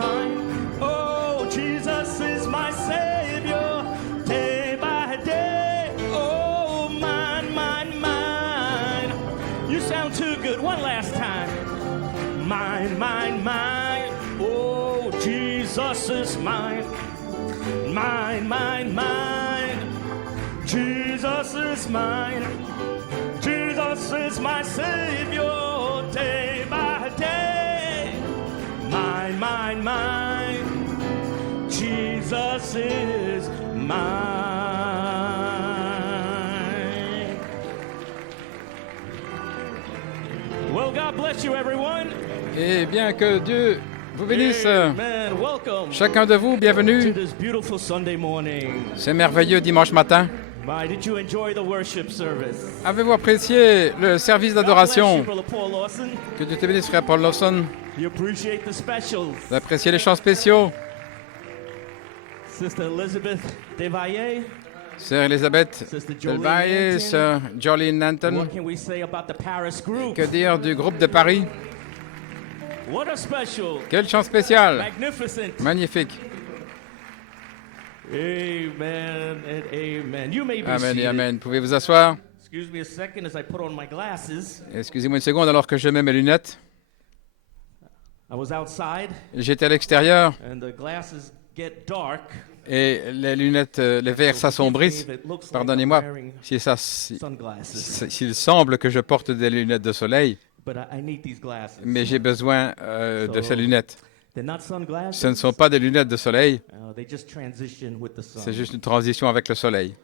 mine. Oh, Jesus is my Savior, day by day. Oh, mine, mine, mine. You sound too good. One last time. Mine, mine, mine. Oh, Jesus is mine. Mine, mine, mine. Jesus is mine. Jesus is my Savior, day by day. Mine, mine, mine. Jesus is mine. Well, God bless you, everyone. Et bien que Dieu vous bénisse. Amen. Welcome. Chacun de vous, bienvenue. To this beautiful Sunday morning. C'est merveilleux dimanche matin. My, did you enjoy the worship service? Avez-vous apprécié le service God bless d'adoration? you, Brother Paul Lawson. Que Dieu te bénisse, frère Paul Lawson. You appreciate the specials. Vous appréciez les chants spéciaux. Sister Elizabeth Devaye. Sœur Elisabeth Sister Jolene Delvaye, Nanton. sœur Jolene Nanton. What can we say about the Paris group? Que dire du groupe de Paris? What a special. Quel chant spécial! Magnificent. Magnifique. Amen and amen. You may be Amen et seated. amen. Pouvez vous asseoir? Excuse me a second as I put on my glasses. Excusez-moi une seconde alors que je mets mes lunettes. I was outside J'étais à l'extérieur and the glasses get dark. et les lunettes, les verres s'assombrissent. Pardonnez-moi Sunglasses. s'il semble que je porte des lunettes de soleil, But I need these glasses. mais j'ai besoin de ces lunettes. They're not sunglasses. Ce ne sont pas des lunettes de soleil, They just transition with the sun. c'est juste une transition avec le soleil.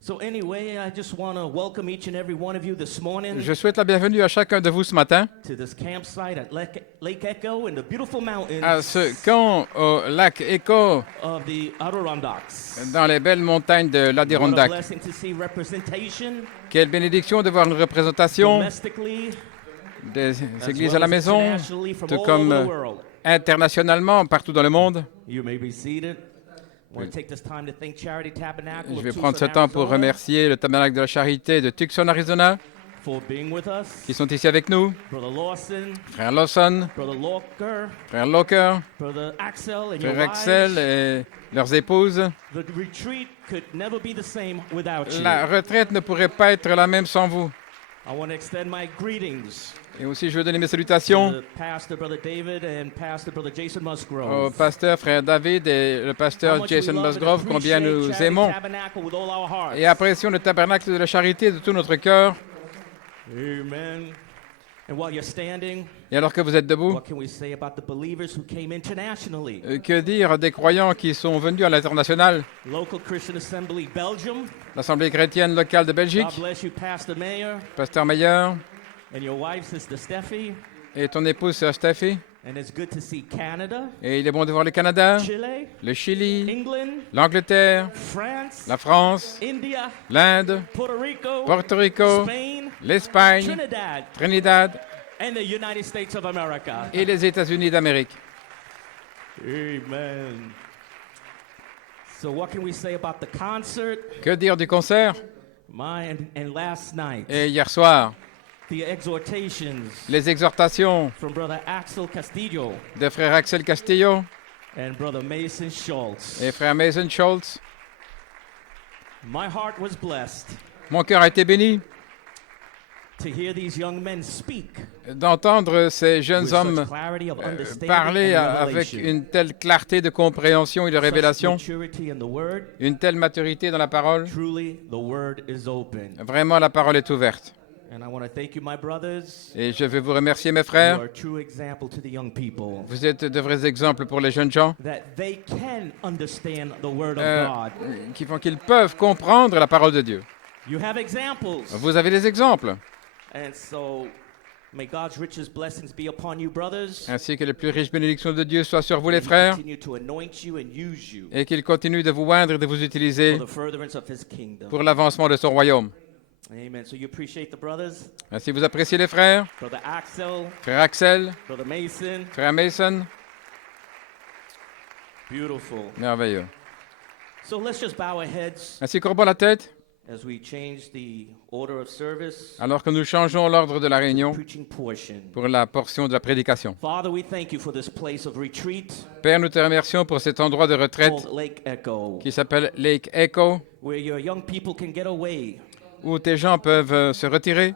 So anyway, I just want to welcome each and every one of you this morning Je souhaite la bienvenue à chacun de vous ce matin to this campsite at Lake Echo in the beautiful mountains à ce camp au lac Echo of the Adirondacks. dans les belles montagnes de What a l'Adirondack. blessing to see representation Quelle bénédiction de voir une représentation domestically des as églises well à la as maison, internationally from tout all comme over the world. internationalement, partout dans le monde. You may be seated. I want to take this time to thank Charity Tabernacle Je of vais prendre ce Tucson, temps pour Arizona, remercier le Tabernacle de la Charité de Tucson, Arizona, for being with us. qui sont ici avec nous. Brother Lawson, Frère Lawson, Brother Locker, frère Locker, Brother Axel and your frère wives. Axel et leurs épouses. The retreat could never be the same without you. La retraite ne pourrait pas être la même sans vous. I want to extend my greetings Et aussi, je veux donner mes to salutations the pastor, Brother David, and Pastor, Brother Jason au Musgrove. pasteur frère David et le How pasteur much we Jason love and Musgrove, combien appreciate nous Charity aimons Tabernacle with all our hearts. et apprécions le Tabernacle de la Charité de tout notre cœur. Amen. And while you're standing, Et alors que vous êtes debout, what can we say about the believers who came internationally? que dire des croyants qui sont venus à l'international? Local Christian Assembly Belgium. L'Assemblée chrétienne locale de Belgique, God bless you, Pastor Mayor, pasteur Meyer and your wife, Sister Steffi. et ton épouse sœur Steffi. And it's good to see Canada, Et il est bon de voir le Canada, Chile, le Chili, England, l'Angleterre, France, la France, India, l'Inde, Puerto Rico, Porto Rico, Spain, l'Espagne, Trinidad, Trinidad and the United States of America. et les États-Unis d'Amérique. Amen. So what can we say about the concert? Que dire du concert? And last night, Et hier soir, the exhortations les exhortations from Brother Axel Castillo de frère Axel Castillo and Brother Mason Schultz. et frère Mason Schultz. My heart was blessed Mon cœur a été béni to hear these young men speak d'entendre ces jeunes with hommes such clarity of understanding parler and avec revelation, une telle clarté de compréhension et de such révélation, maturity in the word. une telle maturité dans la parole. Truly, the word is open. Vraiment, la parole est ouverte. And I want to thank you, my brothers. Et je veux vous remercier, mes You frères. are a true example to the young people Vous êtes de vrais exemples pour les jeunes gens that they can understand the word of euh, God. qui font qu'ils peuvent comprendre la parole de Dieu. You have examples. Vous avez des exemples. And so, may God's richest blessings be upon you, brothers. Ainsi que les plus riches bénédictions de Dieu soient sur vous, les And he frères, continue to anoint you and use you et qu'il continue de vous oindre et de vous utiliser for the furtherance of his kingdom. pour l'avancement de son royaume. Amen. So you appreciate the brothers, Ainsi, vous appréciez les frères, Brother Axel, frère Axel, Brother Mason. frère Mason. Beautiful. Merveilleux. So let's just bow our heads Ainsi, courbons la tête as we change the order of service, alors que nous changeons l'ordre de la réunion preaching portion. pour la portion de la prédication. Father, we thank you for this place of retreat Père, nous te remercions pour cet endroit de retraite called Lake Echo, qui s'appelle Lake Echo, where your young people can get away où tes gens peuvent se retirer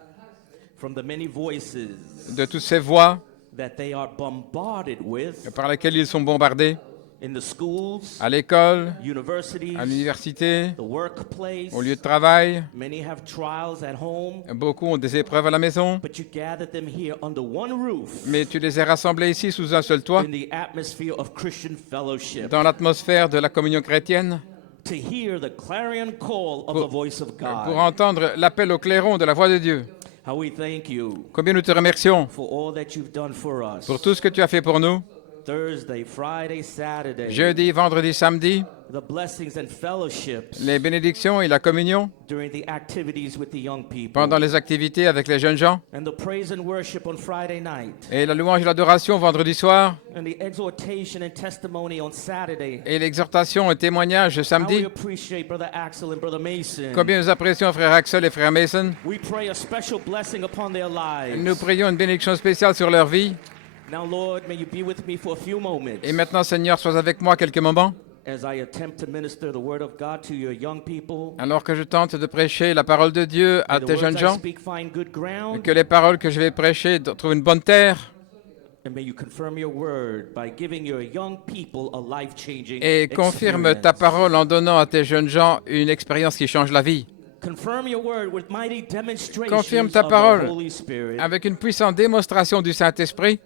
from the many voices de toutes ces voix that they are bombarded with par lesquelles ils sont bombardés in the schools, à l'école, universities, à l'université, the workplace. au lieu de travail. Many have trials at home, Beaucoup ont des épreuves à la maison, but you gathered them here under one roof mais tu les as rassemblés ici sous un seul toit, in the atmosphere of Christian fellowship dans l'atmosphère de la communion chrétienne, to hear the clarion call of the voice of pour God. entendre l'appel au clairon de la voix de Dieu. How we thank you Combien nous te remercions for all that you've done for us. pour tout ce que tu as fait pour nous, Thursday, Friday, Saturday, jeudi, vendredi, samedi, the blessings and fellowships les bénédictions et la communion, during the activities with the young people, pendant les activités avec les jeunes gens, and the praise and worship on Friday night, et la louange et l'adoration vendredi soir, and the exhortation and testimony on Saturday. et l'exhortation et témoignage How we samedi. appreciate Brother Axel and Brother Mason. Combien nous apprécions frère Axel et frère Mason. We pray a special blessing upon their lives. Nous prions une bénédiction spéciale sur leur vie. Now, Lord, may you be with me for a few moments Et maintenant, Seigneur, sois avec moi quelques moments, as I attempt to minister the word of God to your young people. alors que je tente de prêcher la parole de Dieu à May the tes words jeunes I gens, speak find good ground, que les paroles que je vais prêcher trouvent une bonne terre, and may you confirm your word by giving your young people a life-changing et confirme ta experience. parole en donnant à tes jeunes gens une expérience qui change la vie. Confirm your word with mighty demonstrations Confirme ta of the parole Holy Spirit. avec une puissante démonstration du Saint-Esprit.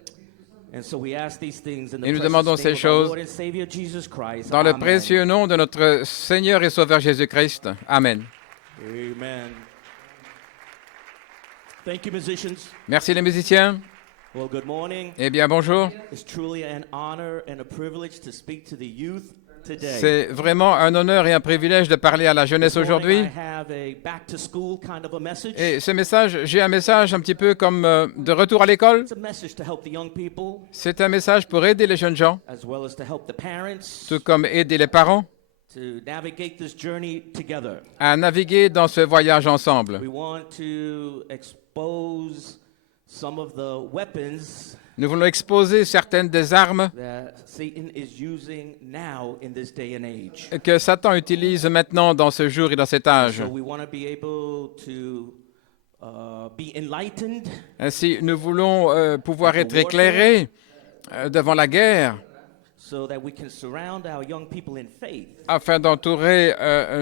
And so we ask these things in the Et nous precious demandons name ces of our choses Lord and Savior Jesus Christ. Dans le Amen. précieux nom de notre Seigneur et Sauveur Jésus-Christ. Amen. Amen. Thank you, musicians. Merci les musiciens. Well, good morning. Eh bien, bonjour. It's truly an honor and a privilege to speak to the youth today. C'est vraiment un honneur et un privilège de parler à la jeunesse This morning, aujourd'hui. I have a back-to-school kind of a message. Et ce message, j'ai un message un petit peu comme de retour à l'école. It's a message to help the young people C'est un message pour aider les jeunes gens, as well as to help the parents tout comme aider les parents to navigate this journey together. à naviguer dans ce voyage ensemble. We want to expose some of the weapons Nous voulons exposer certaines des armes that Satan is using now in this day and age. que Satan utilise maintenant dans ce jour et dans cet âge. So we want to be able to be enlightened Ainsi, nous voulons pouvoir être éclairés devant la guerre so that we can surround our young people in faith afin d'entourer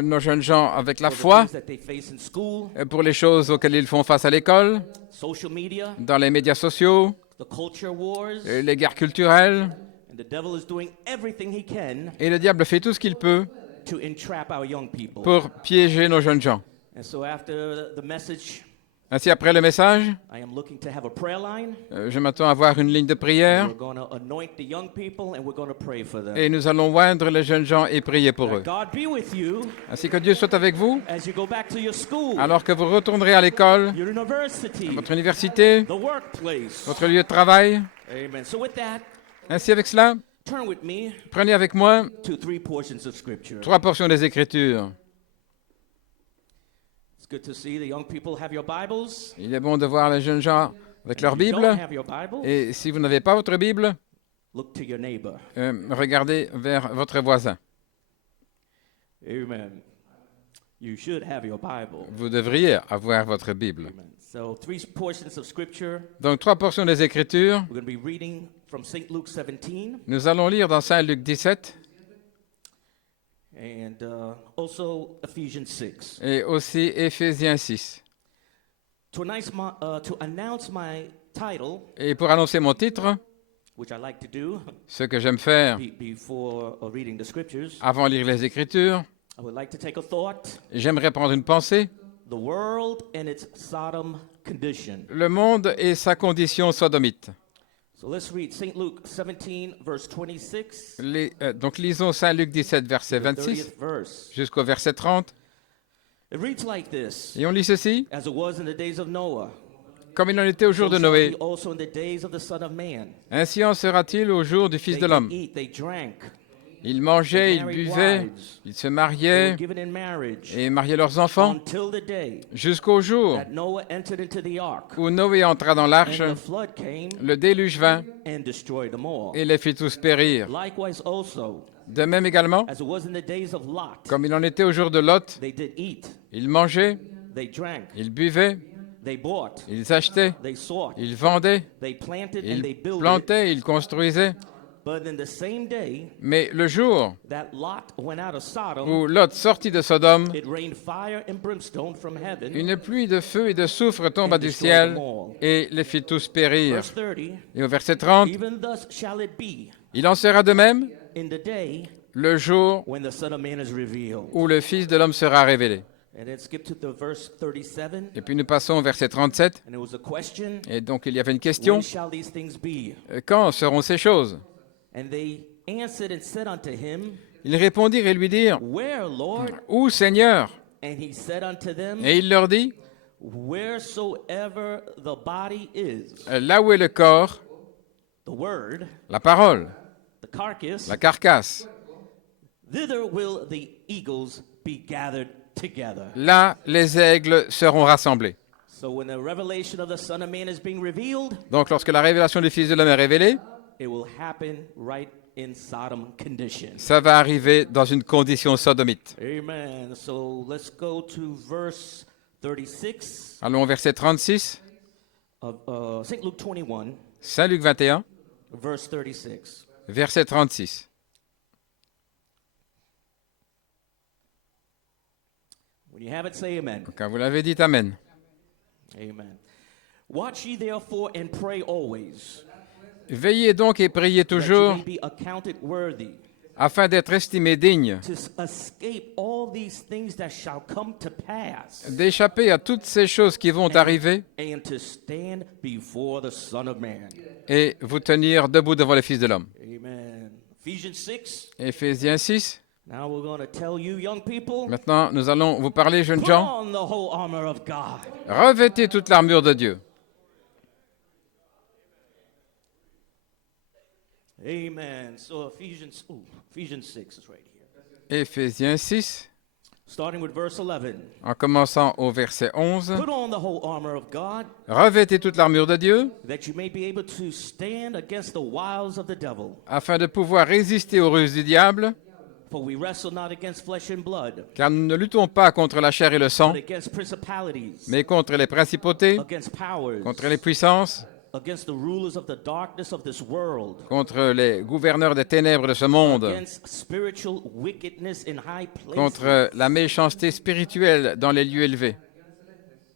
nos jeunes gens avec la for the foi things that they face in school, pour les choses auxquelles ils font face à l'école, social media, dans les médias sociaux, the culture wars, les guerres culturelles. and the devil is doing everything he can Et le diable fait tout ce qu'il peut to entrap our young people. pour piéger nos jeunes gens. And so after the message, Ainsi, après le message, I am looking to have a prayer line. je m'attends à avoir une ligne de prière We're going to anoint the young people and we're going to pray for them. et nous allons oindre les jeunes gens et prier pour eux. God be with you Ainsi que Dieu soit avec vous as you go back to your school, alors que vous retournerez à l'école, your university, votre université, the workplace. votre lieu de travail. Amen. So with that, Ainsi, avec cela, turn with me prenez avec moi to 3 portions of Scripture. 3 portions des Écritures. It's good to see the young people have your Bibles. Il est bon de voir les jeunes gens avec leur If you Bible. don't have your Bible, Et si vous n'avez pas votre Bible, look to your neighbor. regardez vers votre voisin. Amen. You should have your Bible. Vous devriez avoir votre Bible. Amen. So 3 portions of Scripture. Donc, 3 portions des Écritures. We're going to be reading from St. Luke 17 Nous allons lire dans Saint Luc 17 and also Ephesians 6. et aussi Éphésiens 6. To announce my title, Et pour annoncer mon titre, which I like to do ce que j'aime faire before reading the Scriptures, avant de lire les Écritures, I would like to take a thought. j'aimerais prendre une pensée. The world and its Sodom condition. Le monde et sa condition sodomite. So let's read St. Luke 17, verse 26. Donc lisons Saint Luc 17, verset The 26 30th verse. jusqu'au verset 30. It reads like this. Et on lit ceci. As it was in the days of Noah, Comme il en était au jour so de shall Noé, it be also in the days of the Son of Man. ainsi en sera-t-il au jour du Fils They de did l'homme. eat, they drank, Ils mangeaient, They ils married buvaient, wives. ils se They were mariaient given in marriage et mariaient leurs enfants until the day jusqu'au jour that Noah entered into the ark, où Noé entra dans l'arche, and the flood came le déluge vint and destroyed them all. et les fit tous périr. Likewise also, De même également, as it was in the days of Lot, comme il en était au jour de Lot, they did eat, ils mangeaient, they drank, ils buvaient, they bought, ils achetaient, they sought, ils vendaient, they planted and they ils built. plantaient, ils construisaient. But in the same day Mais le jour that Lot went out of Sodom, où Lot sortit de Sodome, it rained fire and brimstone from heaven. une pluie de feu et de soufre tomba du ciel et les fit tous périr. Verse 30, Et au verset 30, even thus shall it be il en sera de même in the day le jour when the Son of Man is revealed. où le Fils de l'homme sera révélé. And then skip to the verse 37, Et puis nous passons au verset 37. and it was a question, Et donc il y avait une question. when shall these things be? Quand seront ces choses? And they answered and said unto him, Ils répondirent et lui dirent, where, Lord? Où, Seigneur? And he said unto them, Et il leur dit, wheresoever the body is, là où est le corps, the word, la parole, the carcass, la carcasse, thither will the eagles be gathered together. là les aigles seront rassemblés. So when the revelation of the Son of Man is being revealed, Donc lorsque la révélation du Fils de l'homme est révélée, it will happen right in Sodom condition. ça va arriver dans une condition sodomite. Amen. So let's go to verse 36 Allons au verset 36, of St. Luke 21, Saint Luc 21, verse 36. verset 36. When you have it, say amen. Quand vous l'avez dit, Amen. Amen. Watch ye therefore and pray always, Veillez donc et priez that you toujours may be accounted worthy afin d'être estimés dignes to escape all these things that shall come to pass, d'échapper à toutes ces choses qui vont arriver and to stand before the Son of Man. et vous tenir debout devant le Fils de l'homme. Amen. Ephesians 6. Éphésiens 6. Now we're going to tell you, young people, Maintenant, nous allons vous parler, jeunes put gens. on the whole armor of God. Revêtez toute l'armure de Dieu. Amen. So Ephesians 6 is right here. Éphésiens 6, Starting with verse 11. en commençant au verset 11. Put on the whole armor of God, Revêtez toute l'armure de Dieu that you may be able to stand against the wiles of the devil. afin de pouvoir résister aux ruses du diable, For we wrestle not against flesh and blood, car nous ne luttons pas contre la chair et le sang, but against principalities, mais contre les principautés, against powers, contre les puissances, against the rulers of the darkness of this world, contre les gouverneurs des ténèbres de ce monde, against spiritual wickedness in high places. contre la méchanceté spirituelle dans les lieux élevés.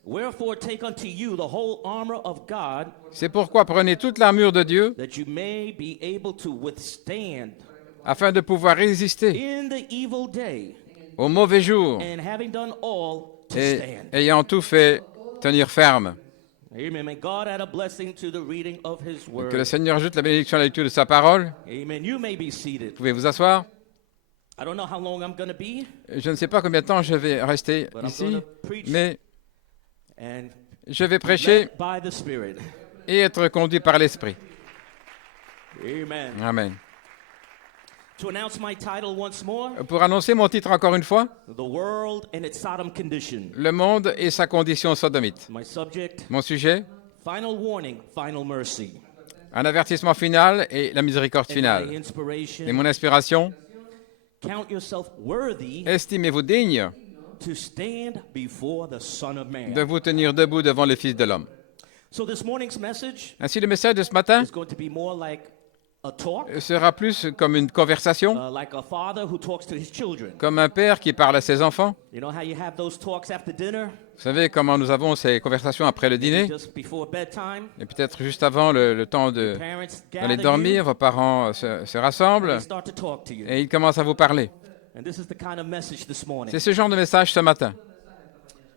Wherefore take unto you the whole armor of God, C'est pourquoi prenez toute l'armure de Dieu that you may be able to withstand afin de pouvoir résister in the evil day, au mauvais jour and having done all, to et stand. ayant tout fait, tenir ferme. Amen. May God add a blessing to the reading of His Que le word. Seigneur ajoute la bénédiction à la lecture de sa parole. Amen. You may be seated. Vous pouvez vous asseoir. I don't know how long I'm going to be, Je ne sais pas combien de temps je vais rester but I'm ici, going to preach mais and je vais prêcher led by the Spirit. et être conduit par l'Esprit. Amen. Amen. To announce my title once more, Pour annoncer mon titre encore une fois, The World and its Sodom Condition. le monde et sa condition sodomite. My subject, Mon sujet, Final Warning, Final Mercy. un avertissement final et la miséricorde And my finale. inspiration, Et mon inspiration, count yourself worthy estimez-vous digne to stand before the Son of Man. de vous tenir debout devant le Fils de l'homme. So this morning's message Ainsi, le message de ce matin is going to be more like a talk, sera plus comme une conversation, like a father who talks to his children. comme un père qui parle à ses enfants. You know how you have those talks after dinner, Vous savez comment nous avons ces conversations après le dîner just before bedtime? et peut-être juste avant le temps Parents d'aller gather dormir, you, vos parents se they rassemblent start to talk to you. et ils commencent à vous parler. And this is the kind of message this morning. C'est ce genre de message ce matin.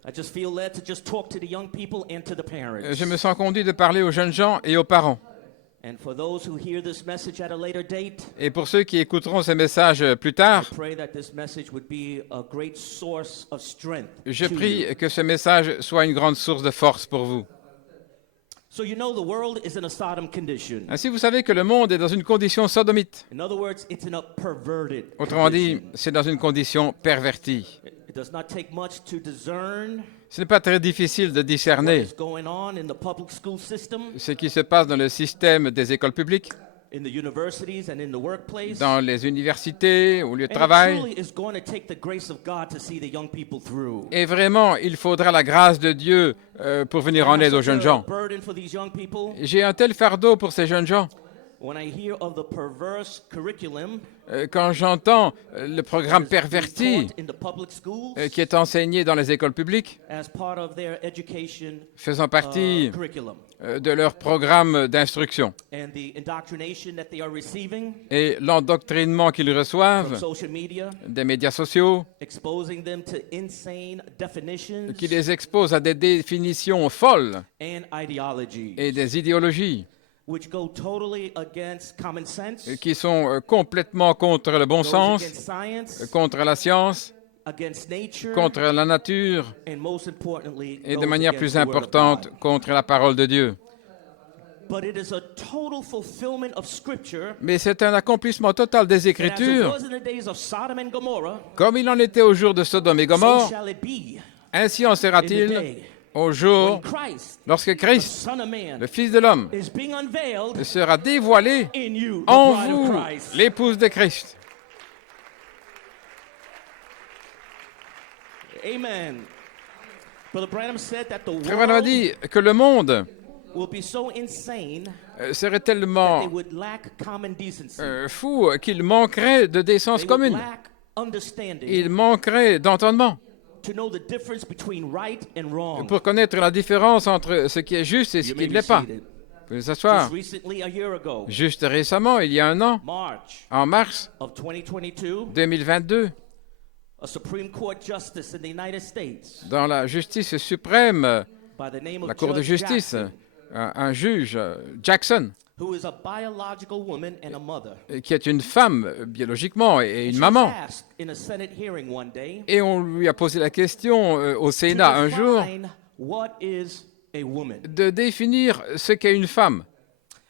I just feel led to just talk to the young people and to the parents. Je me sens conduit de parler aux jeunes gens et aux parents. And for those who hear this message at a later date, Et pour ceux qui écouteront ces messages plus tard, I pray that this message would be a great source of strength je to prie you. que ce message soit une grande source de force pour vous. So you know the world is in a Sodom condition. Ainsi, vous savez que le monde est dans une condition sodomite. In other words, it's in a perverted Autrement dit, condition. c'est dans une condition pervertie. It does not take much to discern Ce n'est pas très difficile de what discerner is going on in the public school system, ce qui se passe dans le système des écoles publiques, in the universities and in the workplace. dans les universités, au lieu de And it travail. truly is going to take the grace of God to see the young people through. Et vraiment, il faudra la grâce de Dieu pour venir en I have aide aux such jeunes a gens. burden for these young people. J'ai un tel fardeau pour ces jeunes gens. When I hear of the perverse curriculum Quand j'entends le programme perverti taught in the public schools qui est enseigné dans les écoles publiques, as part of their education faisant partie curriculum, de leur programme d'instruction, and the indoctrination that they are receiving et l'endoctrinement qu'ils from reçoivent social media, des médias sociaux, exposing them to insane definitions qui les exposent à des définitions folles and ideologies, et des idéologies which go totally against common sense, qui sont complètement contre le bon goes sens, against science, contre la science, against nature, contre la nature and most importantly, et de goes manière against plus the word of importante God. contre la parole de Dieu. But it is a total fulfillment of Scripture. Mais c'est un accomplissement total des And as it Écritures, was in the days of Sodom and Gomorrah, comme il en était au jour de Sodome et so Gomorre, shall it be ainsi en in the sera-t-il day au when jour Christ, lorsque the Christ, Son of Man, le Fils de l'homme, is being unveiled sera dévoilé in you, the en bride of vous, Christ. l'épouse de Christ. Amen. Brother Branham said that the Frère Branham a world dit que le monde will be so insane serait that tellement they would lack common decency. fou qu'il manquerait de décence They would commune. lack understanding Il manquerait d'entendement to know the difference between right and wrong. pour connaître la différence entre ce qui est juste et ce You qui may ne be l'est pas. seated. Vous pouvez s'asseoir. Just recently, a year ago, Juste récemment, il y a un an, March en mars of 2022, 2022, a Supreme Court justice in the United States dans la justice suprême, by the name la of Cour de Judge justice, Jackson, un juge, Jackson, who is a biological woman and a mother. qui est une femme biologiquement et And une she maman. was asked in a Senate hearing one day Et on lui a posé la question au to Sénat un jour define what is a woman. de définir ce qu'est une femme.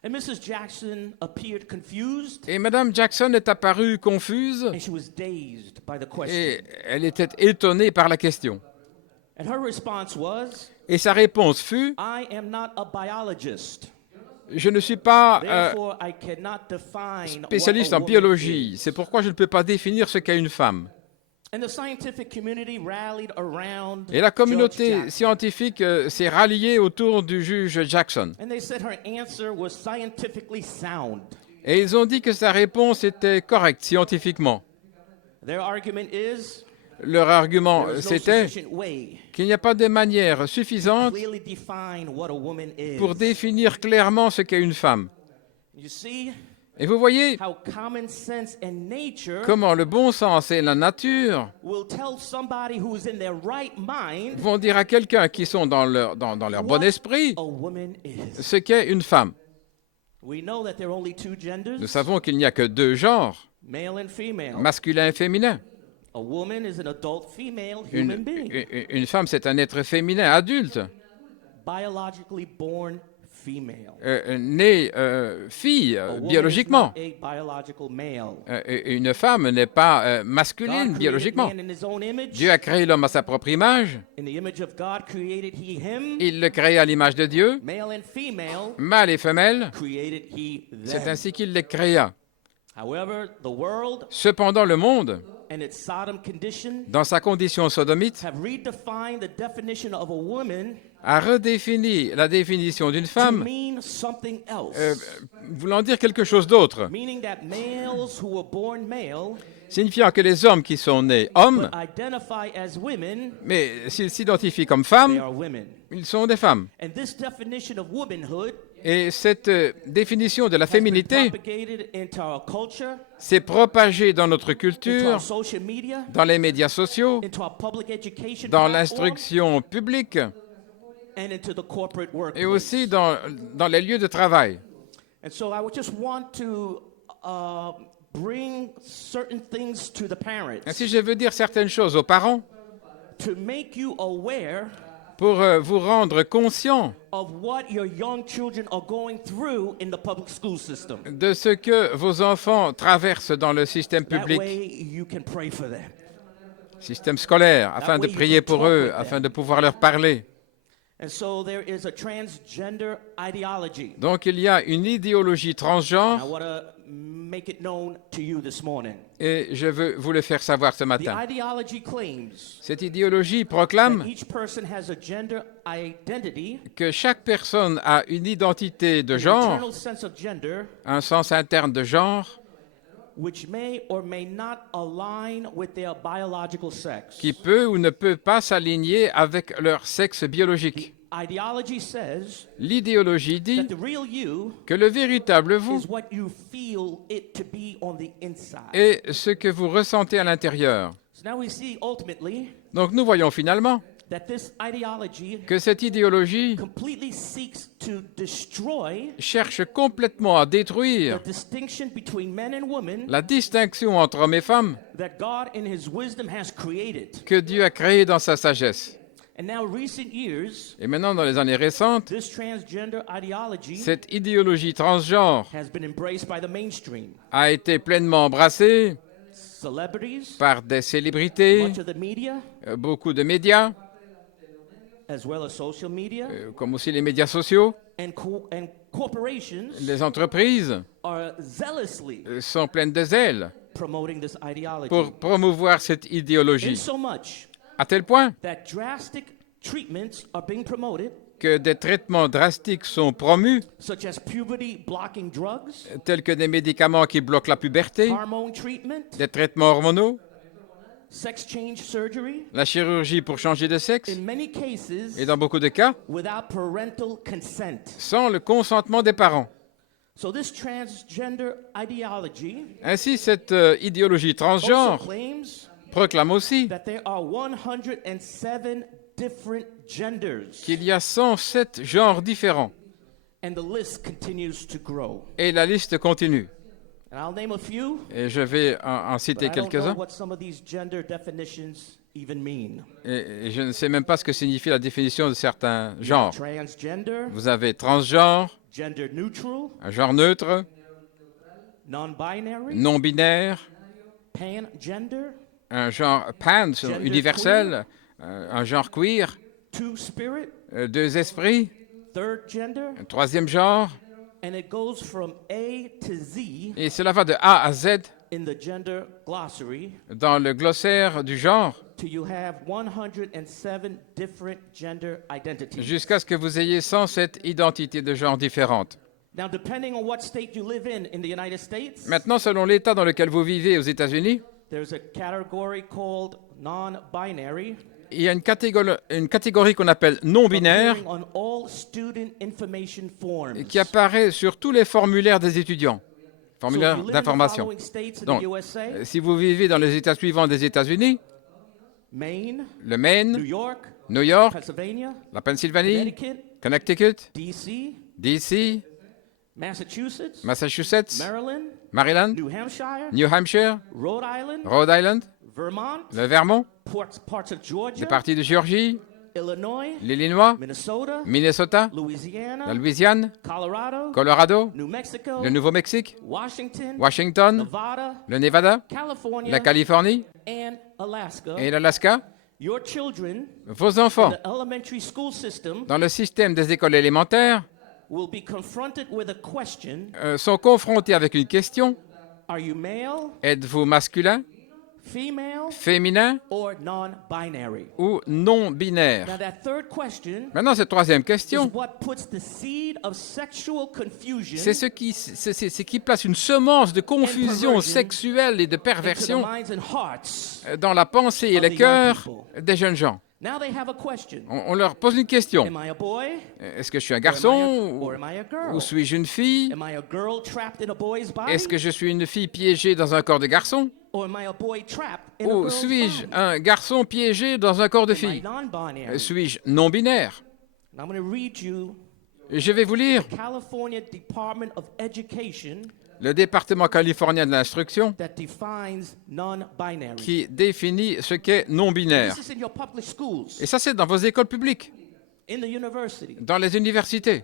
And Mrs. Jackson appeared confused Et Madame Jackson est apparue confuse and she was dazed by the question. et elle était étonnée par la question. And her response was, Et sa réponse fut I am not a biologist. « Je ne suis pas Therefore, I cannot define spécialiste what a en woman biologie. is. C'est pourquoi je ne peux pas définir ce qu'est une femme. » And the scientific community rallied around Et la Judge communauté Jackson. scientifique s'est ralliée autour du juge Jackson. And they said her answer was scientifically sound. Et ils ont dit que sa réponse était correcte scientifiquement. Their argument is Leur argument, there is no c'était sufficient way qu'il n'y a pas de manière to suffisante clearly define what a woman is. pour définir clairement ce qu'est une femme. You see Et vous voyez how common sense and nature comment le bon sens et la nature will tell somebody who is in their right mind vont dire à quelqu'un qui sont dans leur bon what esprit a woman is. ce qu'est une femme. We know that there are only two genders, Nous savons qu'il n'y a que deux genres, male and female. masculin et féminin. A woman is an adult female human being, Une femme, c'est un être féminin adulte, biologically born female. né fille A woman biologiquement. is not a biological male. Et une femme n'est pas masculine God created biologiquement. man in his own image. Dieu a créé l'homme à sa propre image. In the image of God created he him. Il le créé à l'image de Dieu. Male and female Mâle et femelle, created he c'est them. ainsi qu'il les créa. However, the world Cependant, le monde, and its Sodom condition dans sa condition sodomite, have redefined the definition of a woman a redéfini la définition d'une to femme, mean something else. voulant dire quelque chose d'autre, Meaning that males who were born male signifiant que les hommes qui sont nés hommes, but identify as women, mais s'ils s'identifient comme they femmes, are women. ils sont des femmes. And this definition of womanhood Et cette définition de la has been féminité propagated into our culture, s'est propagée dans notre into culture, our social media, dans les médias sociaux, into our public education dans platform, l'instruction publique and into the corporate et workplace. aussi dans les lieux de travail. And so I would just want to bring certain things to the parents Ainsi, je veux dire certaines choses aux parents to make you aware pour vous rendre conscient of what your young children are going through in the public school system. de ce que vos enfants traversent dans le système That public, way you can pray for them. système scolaire, afin de prier pour eux, afin de pouvoir leur parler. And so there is a transgender ideology. Donc il y a une idéologie I transgenre want to make it known to you this morning. et je veux vous le faire savoir ce The matin. ideology claims Cette idéologie that proclame each person has a gender identity, que chaque personne a une identité de an genre, internal sense of gender, un sens interne de genre, which may or may not align with their biological sex. qui peut ou ne peut pas s'aligner avec leur sexe biologique. Ideology says L'idéologie dit that the real you que le véritable vous is what you feel it to be on the inside. est ce que vous ressentez à l'intérieur. So now we see ultimately Donc nous voyons finalement that this ideology que cette idéologie completely seeks to destroy cherche complètement à détruire the distinction between men and women la distinction entre hommes et femmes that God in his wisdom has created. que Dieu a créée dans sa sagesse. And now recent years, Et maintenant, dans les années récentes, this transgender ideology cette idéologie transgenre has been embraced by the mainstream. a été pleinement embrassée Celebrities, par des célébrités, much of the media, beaucoup de médias, as well as social media, comme aussi les médias sociaux. and corporations Les entreprises are zealously sont pleines de zèle promoting this ideology. pour promouvoir cette idéologie, Insomuch à tel point that drastic treatments are being promoted, que des traitements drastiques sont promus, such as puberty blocking drugs, tels que des médicaments qui bloquent la puberté, hormone treatment, des traitements hormonaux, sex change surgery, la chirurgie pour changer de sexe, in many cases et dans beaucoup de cas, without parental consent. sans le consentement des parents. So this transgender ideology Ainsi, cette idéologie also transgenre claims proclame aussi that there are 107 different genders, qu'il y a 107 genres différents. and the list continues to grow. Et la liste continue. And I'll name a few, Et je vais en but citer I don't know quelques-uns. what some of these gender definitions even mean. Et je ne sais même pas ce que signifie la définition de certains genres. Transgender, Vous avez transgenre, gender neutral, un genre neutre, non-binary, non-binaire, pangender, un genre pan, universel, un genre queer, two-spirit, deux esprits, third gender, un troisième genre, and it goes from A to Z et cela va de A à Z in the gender glossary dans le glossaire du genre, till you have 107 different gender identities. jusqu'à ce que vous ayez 107 identités de genre différentes. Now, depending on what state you live in the United States, Maintenant, selon l'État dans lequel vous vivez aux États-Unis, there's a category called non-binary, il y a une catégorie qu'on appelle non-binaire appearing on all student information forms. qui apparaît sur tous les formulaires des étudiants, So if formulaires you live in the d'information. following states in Donc, the USA, si vous vivez dans les États suivants des États-Unis, Maine, le New Maine, York, New York, Pennsylvania, la Pennsylvanie, Connecticut, Connecticut, DC, DC, Massachusetts, Massachusetts, Maryland, Maryland, New Hampshire, New Hampshire, Rhode Island, Rhode Island, Vermont, le Vermont, parts of Georgia, des parties de Géorgie, Illinois, l'Illinois, Minnesota, Minnesota, la Louisiana, Louisiane, Colorado, Colorado, New Mexico, le Nouveau-Mexique, Washington, Washington, Nevada, le Nevada, California, la Californie and Alaska. et l'Alaska. Your children Vos in enfants, the elementary school system dans le système des écoles élémentaires, will be confronted with a question: sont confrontés avec une question. Are you male, Êtes-vous masculin, female, féminin or non-binary? ou non-binaire? Now, that third question Maintenant, cette troisième is question, what puts the seed of sexual confusion c'est ce qui place une semence de confusion sexuelle et de into the perversion minds and hearts. dans la pensée et of les the young cœurs people. des jeunes gens. Now they have a question: On leur pose une question. Am I a boy? Est-ce que je suis un Or garçon am I a girl? ou suis-je une fille? Am I a girl trapped in a boy's body? Est-ce que je suis une fille piégée dans un corps de garçon Or am I a boy trapped in a ou girl's suis-je body? un garçon piégé dans un corps de Am I fille? non-binary? Suis-je non-binaire? And I'm going to read you Je vais vous lire California Department of Education le département californien de l'instruction that defines non-binary. qui définit ce qu'est non-binaire. This is in your public schools. Et ça, c'est dans vos écoles publiques. in the university. dans les universités.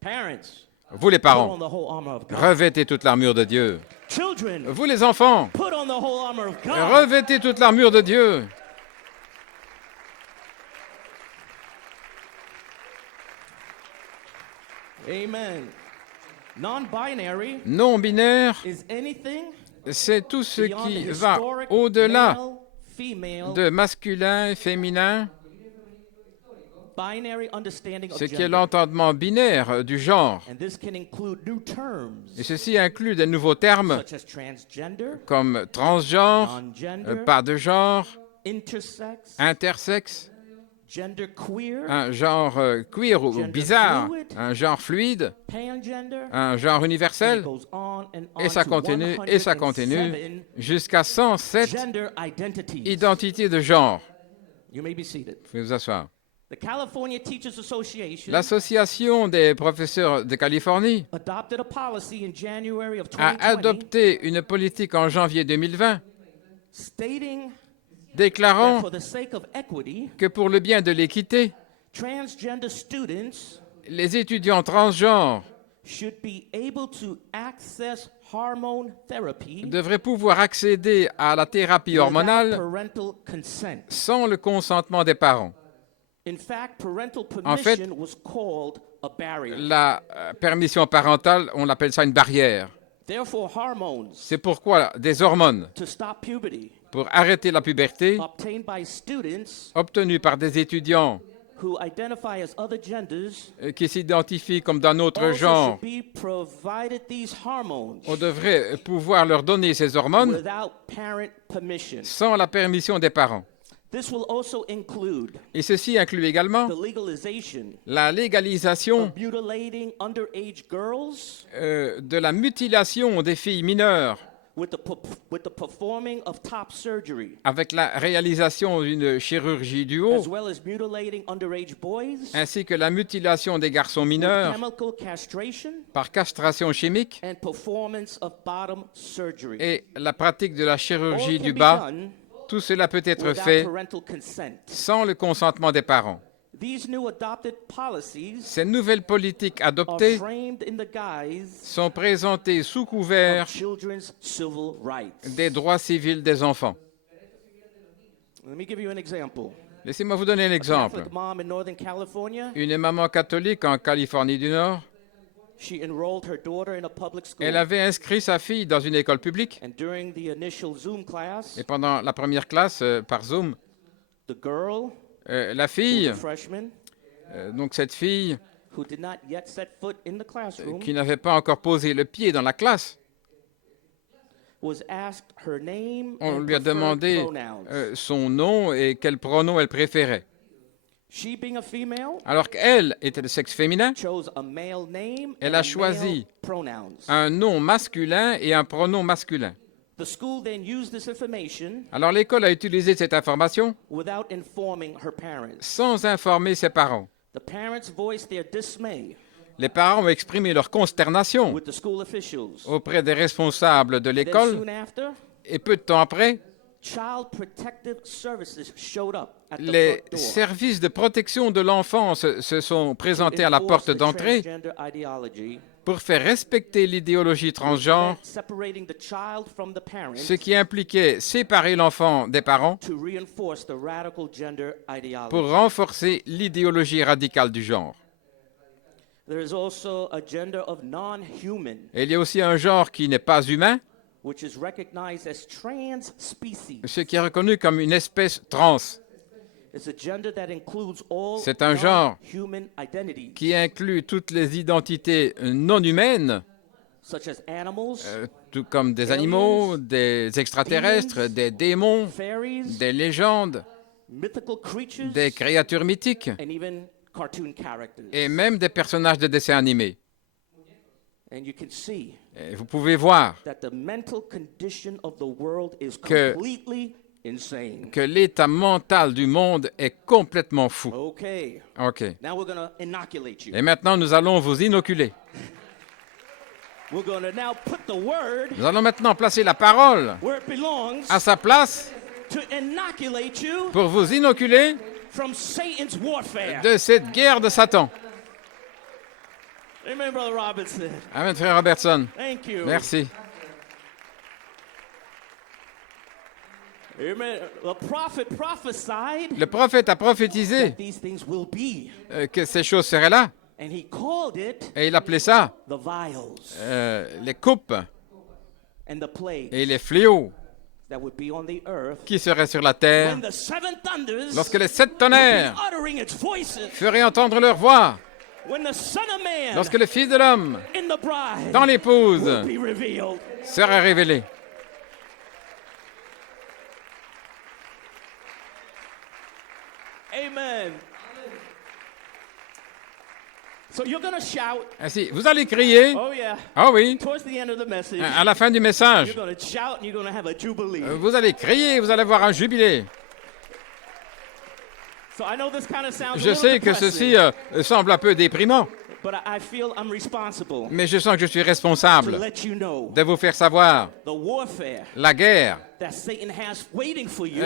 Parents, Vous les put on parents, the whole armor of God. revêtez toute l'armure de Dieu. Children, Vous les enfants, put on the whole armor of God. revêtez toute l'armure de Dieu. Amen. Non-binary Non-binaire, is anything c'est tout ce beyond qui the va historic au-delà male, female, de masculin et féminin, binary understanding of ce qui est gender. l'entendement binaire du genre. And this can include new terms Et ceci inclut de nouveaux termes such as transgender, comme transgenre, non-gender, pas de genre, intersex, intersexe, gender queer, un genre queer ou Gender bizarre, fluid. un genre fluide, pangender, un genre and it universel, goes on and on et ça to continue, et ça continue, 107 jusqu'à 107 gender identities. identités de genre. You may be seated. Vous pouvez vous asseoir. The California Teachers Association L'Association des professeurs de Californie adopted a policy in January of a 2020 adopté une politique en janvier 2020 stating that déclarant for the sake of equity, que pour le bien de l'équité, transgender students les étudiants transgenres should be able to access hormone therapy devraient pouvoir accéder à la thérapie without hormonale parental consent. sans le consentement des parents. In fact, parental En fait, permission was called a barrier. La permission parentale, on appelle ça une barrière. Therefore, hormones C'est pourquoi des hormones to stop puberty pour arrêter la puberté, obtained by students obtenues par des étudiants who identify as other genders qui s'identifient comme d'un autre also genre, should be provided these hormones on devrait pouvoir leur donner ces hormones without parent permission. sans la permission des parents. This will also include Et ceci inclut également the legalization la légalisation of mutilating underage girls de la mutilation des filles mineures with the performing of top surgery, avec la réalisation d'une chirurgie du as haut, well as mutilating underage boys ainsi que la mutilation des garçons with mineurs chemical castration par castration chimique and performance of bottom surgery. et la pratique de la All chirurgie can du be bas. done Tout cela peut être without fait parental consent. sans le consentement des parents. These new adopted policies Ces nouvelles politiques are adoptées framed in the guise sont présentées sous couvert of children's civil rights. des droits civils des enfants. Let me give you an example. Laissez-moi vous donner un exemple. Catholic mom in Northern California, Une maman catholique en Californie du Nord, she enrolled her daughter in a public school. elle avait inscrit sa fille dans une école publique And during the initial Zoom class, et pendant la première classe par Zoom, the girl, la who was fille, a freshman, donc cette fille who did not yet set foot in the classroom, qui n'avait pas encore posé le pied dans la classe, was asked her name on and lui a preferred demandé pronouns. son nom et quel pronom elle préférait. She, being a female, Alors qu'elle était de sexe féminin, chose a male name Elle and a a choisi male pronouns. un nom masculin et un pronom masculin. The school then used this information Alors l'école a utilisé cette information without informing her parents. sans informer ses parents. The parents voiced their dismay Les parents ont exprimé leur consternation with the school officials. auprès des responsables de Then l'école soon after, et peu de temps après, Child Protective Services showed up at the les front door services de protection de l'enfance se sont to présentés à la enforce porte the d'entrée transgender ideology, pour faire respecter l'idéologie transgenre, meant separating the child from the parents ce qui impliquait séparer l'enfant des parents to reinforce the radical gender ideology. pour renforcer l'idéologie radicale du genre. There is also a gender of non-human, Et il y a aussi un genre qui n'est pas humain, which is recognized as trans species. ce qui est reconnu comme une espèce trans, It's a gender that includes all C'est un genre non-human identities, qui inclut toutes les identités non humaines, such as animals, tout comme des animaux, des extraterrestres, des démons, fairies, des légendes, mythical creatures, des créatures mythiques and even cartoon characters. et même des personnages de dessins animés. And you can see Et vous pouvez voir that the mental condition of the world is Que- completely insane. que l'état mental du monde est complètement fou. Okay, OK. now we're going to inoculate you. Et maintenant, nous allons vous inoculer. We're going to now put the word Nous allons maintenant placer la parole where it belongs à sa place to inoculate you pour vous inoculer from Satan's warfare. de cette guerre de Satan. Amen, Brother Robinson. Amen, frère Robertson. Thank you. Merci. Amen. The prophet prophesied Le prophète a prophétisé that these things will be, que ces choses seraient là. and he called it Et il appelait ça the vials les coupes and the plagues et les fléaux that would be on the earth qui seraient sur la terre when the seven thunders lorsque les 7 would be tonnerres uttering its voices, feraient entendre leur voix, when the Son of Man lorsque le Fils de l'homme in the bride dans l'épouse will be revealed. sera révélé. Amen. So you're going to shout. Ainsi, vous allez crier. Oh yeah. Ah oui, Towards the end of the message, à la fin du message, you're going to shout and you're going to have a jubilee. vous allez crier, vous allez avoir un jubilé. So I know this kind of sounds a Je little sais que depressing, ceci semble un peu déprimant, but I feel I'm responsible mais je sens que je suis to responsable let you know de vous faire savoir the warfare la guerre that Satan has waiting for you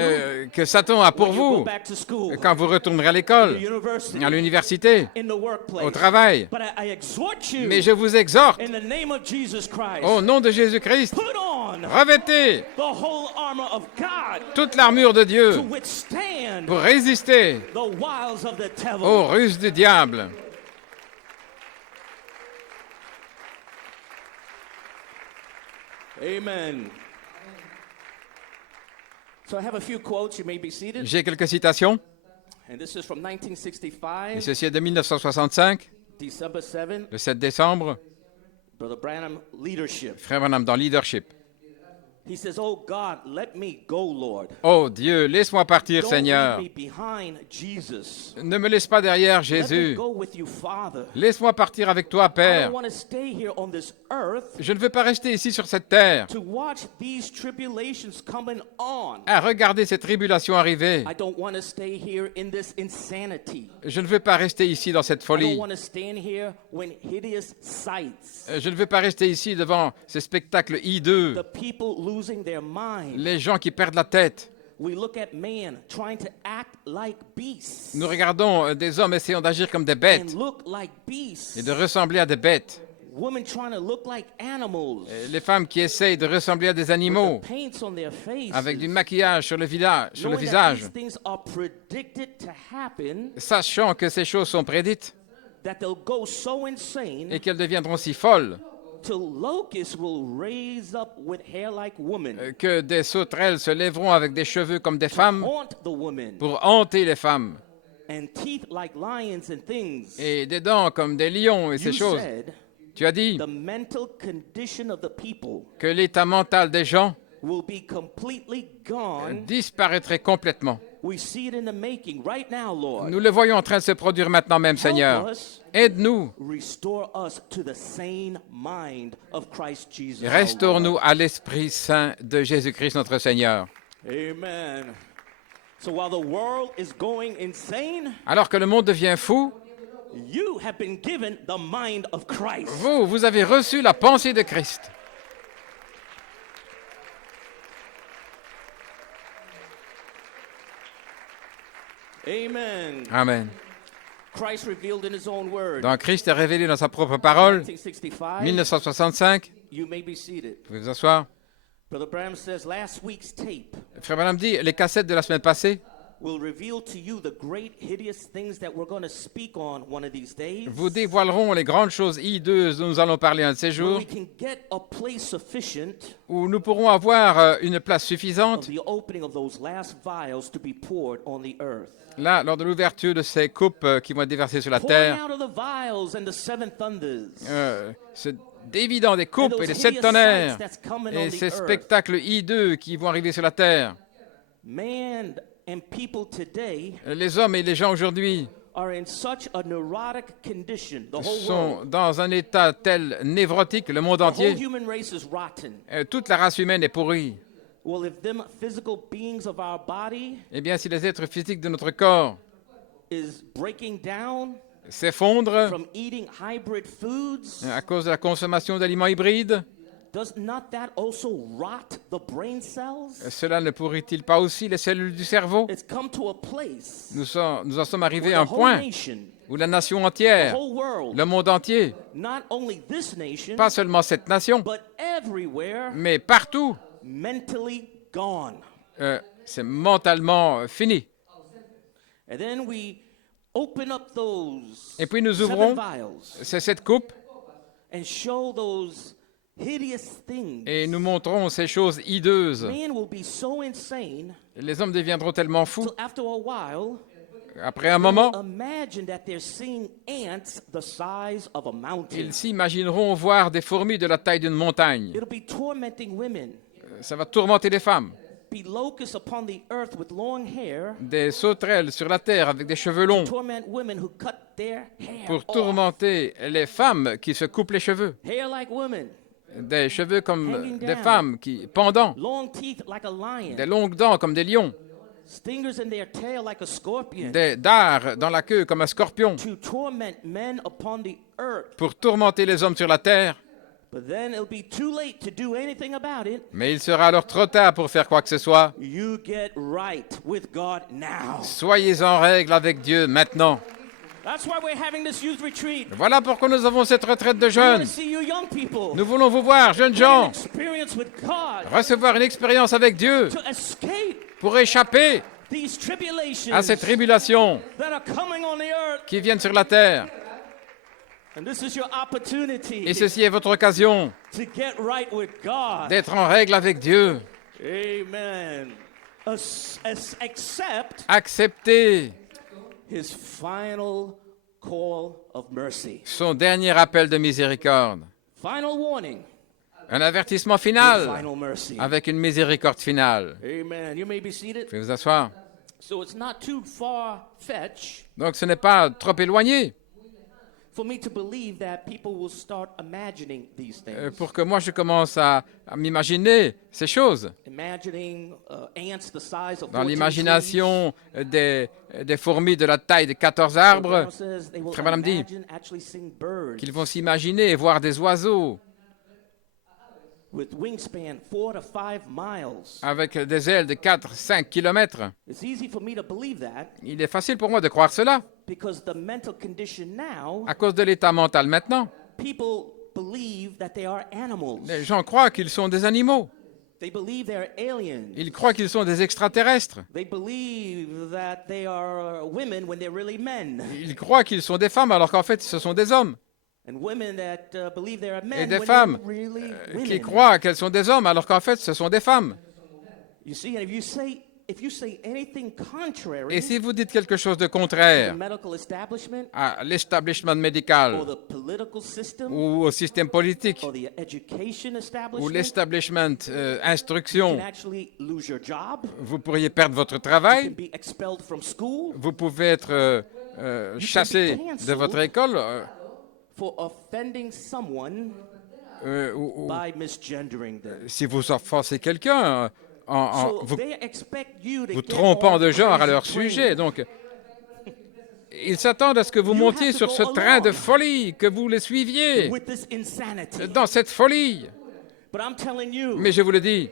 que Satan a pour when you go vous back to school, quand vous retournerez à to l'école, university, à l'université, in the workplace. au travail. But I exhort you Mais je vous exhorte, in the name of Jesus Christ, au nom de Jésus-Christ, put on revêtez the whole armor of God toute l'armure de to Dieu withstand pour résister the wiles of the devil. aux ruses du diable. Amen. So I have a few quotes. You may be seated. J'ai quelques citations, And this is from et 1965, ceci est de 1965, December 7, le 7 décembre, Brother Branham, leadership. Frère Branham dans Leadership. He says, "Oh God, let me go, Lord. Oh Dieu, laisse-moi partir, Don't Seigneur. leave me behind, Jesus. Ne me laisse pas derrière, Let me Jésus. go with you, Father. Laisse-moi partir avec toi, I Père. don't want to stay here on this earth Je ne veux pas rester ici sur cette terre to watch these tribulations coming on. à regarder ces tribulations arriver. I don't want to stay here in this insanity. Je ne veux pas rester ici dans cette I don't folie. want to stand here when hideous sights, Je ne veux pas rester ici devant ces spectacles hideux. the people losing their mind. Les gens qui perdent la tête. We look at man trying to act like beasts Nous regardons des hommes essayant d'agir comme des bêtes and look like beasts. et de ressembler à des bêtes. Women trying to look like animals Les femmes qui essayent de ressembler à des with animaux the paints on their faces, avec du maquillage sur le knowing that visage, these things are predicted to happen, sachant que ces choses sont prédites that they'll go so insane et qu'elles deviendront si folles till locusts will raise up with hair like women, que des sauterelles se lèveront avec des cheveux comme des femmes haunt the women, pour hanter les femmes and teeth like lions and things. et des dents comme des lions et ces You choses. said Tu as dit the mental condition of the people que l'état mental des gens will be completely gone. disparaîtrait complètement. We see it in the making right now, Lord. Nous le voyons en train de se produire maintenant même, Seigneur. Help us, Aide-nous, restore us to the sane mind of Christ Jesus. our restaure-nous à l'Esprit Saint de Jésus-Christ notre Seigneur. Lord. Amen. So while the world is going insane, Alors que le monde devient fou, you have been given the mind of Christ. vous avez reçu la pensée de Christ. Amen. Amen. Christ revealed in his own word. Donc Christ est révélé dans sa propre parole. 1965. 1965, You may be seated. vous pouvez vous asseoir. Brother Branham says last week's tape Frère Branham dit, les cassettes de la semaine passée will reveal to you the great hideous things that we're going to speak on one of these days. vous dévoileront les grandes choses hideuses dont nous allons parler un de ces Where jours, we can get a place sufficient où nous pourrons avoir une place of suffisante, the opening of those last vials to be poured on the earth. là, lors de l'ouverture de ces coupes qui vont être déversées sur la Pouring terre, out of the vials and the seven thunders. ce dévidant des And coupes those et des 7 hideous tonnerres, sights that's coming et on ces the earth. spectacles hideux qui vont arriver sur la terre. Man and people today Les hommes et les gens aujourd'hui are in such a neurotic condition. The whole sont world, dans un état tel névrotique, le monde the whole entier, human race is rotten. toute la race humaine est pourrie. Well, if them physical beings of our body Eh bien, si les êtres physiques de notre corps is breaking down s'effondrent from eating hybrid foods, à cause de la consommation d'aliments hybrides, does not that also rot the brain cells? Cela ne pourrit-il pas aussi les cellules du cerveau? It's come to a place Nous en sommes arrivés where à un the whole point nation, où la nation the entière, whole world, le monde entier, not only this nation, pas seulement cette nation, but everywhere, mais partout, mentally gone. c'est mentalement fini. And then we open up those Et puis nous 7 ouvrons vials cette coupe and show those hideous things. et nous montrons ces choses hideuses. Man will be so insane Les hommes deviendront tellement fous. till after a while, Après un moment, imagine that they're seeing ants the size of a mountain. ils s'imagineront voir des fourmis de la taille d'une montagne. It'll be tormenting women. Ça va tourmenter les femmes. Be locusts upon the earth with long hair. Des sauterelles sur la terre avec des cheveux longs Torment women who cut their hair pour off. tourmenter les femmes qui se coupent les cheveux. Hair like women. Des cheveux comme Hanging des down. femmes qui pendant, Long teeth like a lion. des longues dents comme des lions, Stingers in their tail like a scorpion. des dards dans la queue comme un scorpion To torment men upon the earth. pour tourmenter les hommes sur la terre. But then it'll be too late to do anything about it. Mais il sera alors trop tard pour faire quoi que ce soit. You get right with God now. Soyez en règle avec Dieu maintenant. That's why we're having this youth retreat. Voilà pourquoi nous avons cette retraite de We want jeunes. to see you young people. Nous voulons vous voir, jeunes Get an gens, experience with God recevoir une expérience avec Dieu to escape pour échapper these tribulations à ces tribulations that are coming on the earth. qui viennent sur la terre. And this is your opportunity Et ceci est votre occasion to get right with God. d'être en règle avec Dieu. Amen. Accept Acceptez his final call of mercy. son dernier appel de miséricorde. Final warning. Un avertissement with final Final mercy. avec une miséricorde finale. Amen. You may be seated. Vous pouvez vous asseoir. So it's not too far-fetched Donc ce n'est pas trop éloigné for me to believe that people will start imagining these things. pour que moi je commence à m'imaginer ces choses. Imagining ants the size of Dans 14 l'imagination des fourmis de la taille de 14 trees. arbres, The Bible says they will Frère Branham dit imagine actually seeing birds qu'ils vont s'imaginer et voir des oiseaux with wingspan 4 to 5 miles. avec des ailes de 4-5 kilomètres. It's easy for me to believe that Il est facile pour moi de croire cela because the mental condition now, à cause de l'état mental maintenant. people believe that they are animals. Les gens croient qu'ils sont des animaux. They believe they're aliens. Ils croient qu'ils sont des extraterrestres. They believe that they are women when they're really men. Ils croient qu'ils sont des femmes alors qu'en fait ce sont des hommes. And women that believe they are men Et des when femmes they're really qui women. croient qu'elles sont des hommes alors qu'en fait ce sont des femmes. You see, and if you say anything contrary Et si vous dites quelque chose de to the contraire medical establishment à l'établissement or médical the political system ou au système politique or the education ou establishment, l'établissement you instruction, can actually lose your job. vous pourriez perdre votre You travail, can be expelled from school vous pouvez être chassé de votre école for offending someone ou by misgendering them. si vous offensez quelqu'un So vous they expect you to vous get trompant all de genre à crazy leur brain. sujet. Donc, ils s'attendent à ce que vous montiez sur ce train de folie, que vous les suiviez With this insanity. dans cette folie. But I'm telling you, Mais je vous le dis,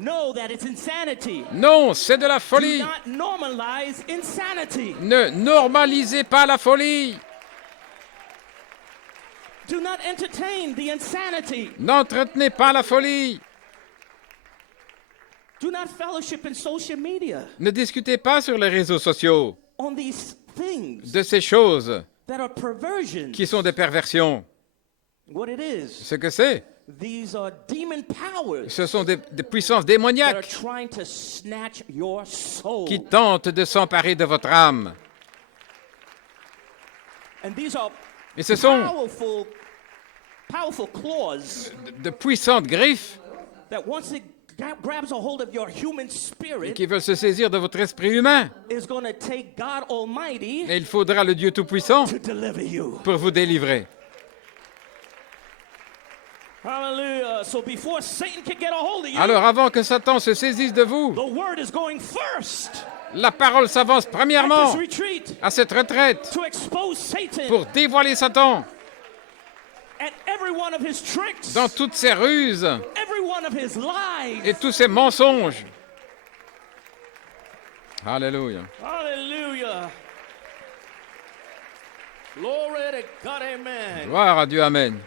know that it's insanity. non, c'est de la Do folie. not normalize insanity. Ne normalisez pas la folie. Do not entertain the insanity. N'entretenez pas la folie. Do not fellowship in social media Ne discutez pas sur les réseaux sociaux on these things de ces choses that are perversions. qui sont des perversions. What it is, Ce que c'est, these are demon powers ce sont des puissances that are démoniaques trying to snatch your soul. qui tentent de s'emparer de votre âme. And these are Et ce sont powerful claws de puissantes griffes that once it grabs a hold of your human spirit, qui veulent se saisir de votre esprit humain. is going to take God Almighty Et il faudra le Dieu Tout-Puissant to deliver you. pour vous délivrer. Hallelujah. So before Satan can get a hold of you, Alors, avant que Satan se saisisse de vous, the word is going first la parole s'avance at premièrement this retreat à cette retraite to expose Satan pour dévoiler Satan at every one of his tricks, dans toutes ses ruses every one of his lies. et tous ses mensonges. Alléluia. Hallelujah. Glory to God, amen. Gloire à Dieu, amen.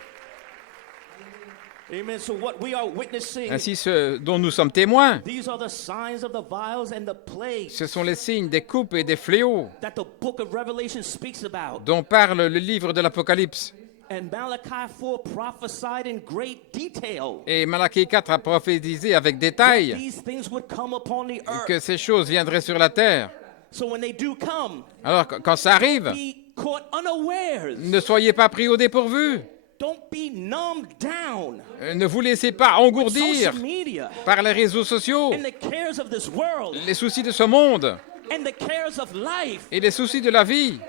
Amen. So what we are witnessing, Ainsi, ce dont nous sommes témoins, these are the signs of the vials and the plagues ce sont les signes des coupes et des fléaux that the book of Revelation speaks about. dont parle le livre de l'Apocalypse. And Malachi 4 prophesied in great detail Et Malachie 4 a prophétisé avec that détail these things would come upon the earth. que ces choses viendraient sur la terre. So when they do come, Alors, quand ça arrive, be caught unawares. ne soyez pas pris au dépourvu. Don't be numbed down. Ne vous laissez pas engourdir Social media par les réseaux sociaux, and the cares of this world les soucis de ce monde and the cares of life, et les soucis de la vie.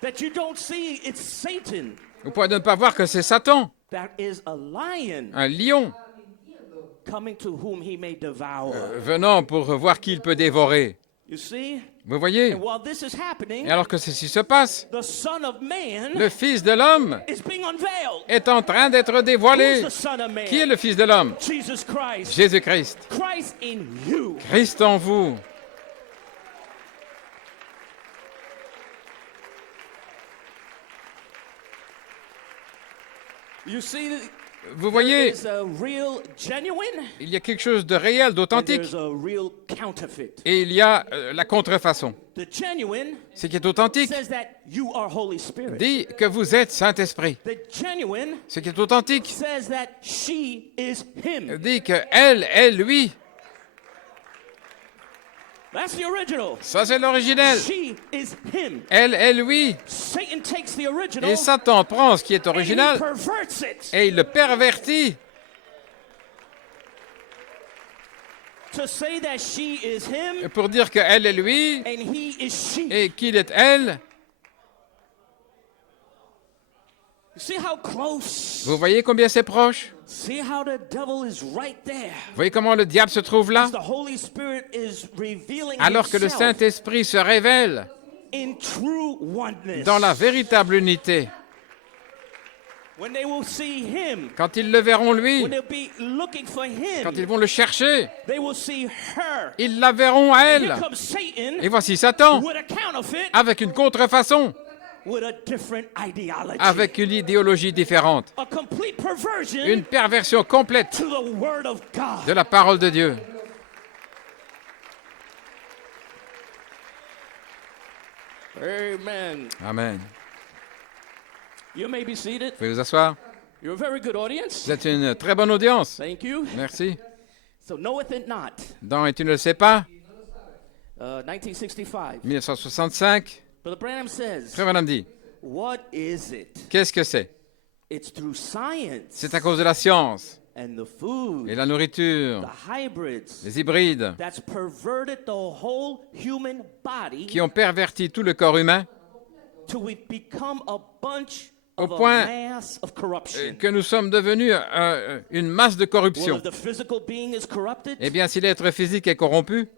that you don't see it's Satan Vous pouvez ne pas voir que c'est Satan, that is a lion un lion, coming to whom he may devour. venant pour voir qui il peut dévorer. You see? Vous voyez? And while this is happening, Et alors que ceci se passe, the Son of Man le Fils de l'homme is being unveiled. est en train d'être Who's dévoilé. the Son of Man? Qui est le Fils de l'homme? Jesus Christ. Jésus-Christ. Christ in you. Christ en vous. You see, Vous voyez, there's a real genuine il y a quelque chose de réel, and d'authentique, there's a real counterfeit. et il y a la contrefaçon. The genuine Ce qui est authentique says that you are Holy Spirit. dit que vous êtes Saint-Esprit. The genuine Ce qui est authentique says that she is him. dit que elle est lui. That's the original. Ça, c'est l'originel. She is him. Elle est lui. Satan takes the original Et Satan prend ce qui est and he original perverts it et il le pervertit to say that she is him pour dire qu'elle est lui and he is she. et qu'il est elle. You see how close? Vous voyez combien c'est proche? See how the devil is right there? Vous voyez comment le diable se trouve là? The Holy Spirit is revealing Alors que le himself Saint-Esprit se révèle in true oneness. dans la véritable unité. When they will see him, Quand ils le verront lui, when they'll be looking for him, quand ils vont le chercher, they will see her. ils la verront à Here elle. comes Satan Et voici Satan with a counterfeit, avec une contrefaçon, with a different ideology. avec une idéologie différente, A complete perversion une perversion complète to the word of God. de la parole de Dieu. Amen. Amen. You may be seated. Vous pouvez vous asseoir. You're a very good audience. Vous êtes une très bonne audience. Thank you. Merci. So knoweth it not. Dans Et tu ne le sais pas, 1965. 1965, Brother Branham says, Frère Branham dit, what is it? qu'est-ce que c'est? It's through science C'est à cause de la science and the food, et la nourriture, the hybrids, les hybrides, that's perverted the whole human body qui ont perverti tout le corps humain, till we become a bunch au of point a mass of corruption. que nous sommes devenus une masse de Well, corruption. if the physical being is corrupted, Eh bien, si l'être physique est corrompu,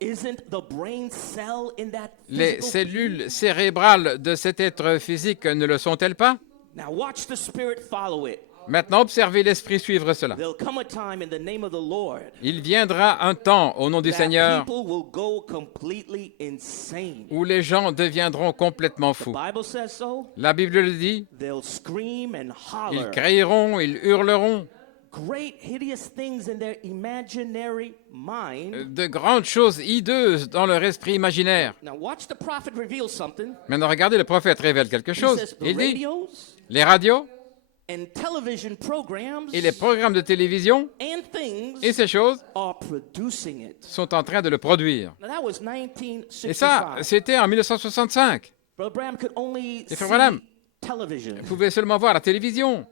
isn't the brain cell in that les physical cellules cérébrales de cet être physique ne le sont-elles pas? being? Now watch the spirit follow it. Maintenant, observez l'esprit suivre cela. There'll come a time in the name of the Lord Il viendra un temps, au nom du that Seigneur, people will go completely insane. où les gens deviendront complètement fous. Bible says so. La Bible le dit, They'll scream and ils holler. crieront, ils hurleront, Great hideous things in their imaginary mind. de grandes choses hideuses dans leur esprit imaginaire. Now watch the prophet reveal something. Maintenant, regardez, le prophète révèle quelque He chose. says the Il dit, radios les radios and television programs et les programmes de télévision and things et ces choses are producing it. sont en train de le produire. Now that was Et ça, 1965. c'était en 1965. Brother Branham could only Et see Frère Branham, television, vous pouvez seulement voir la télévision,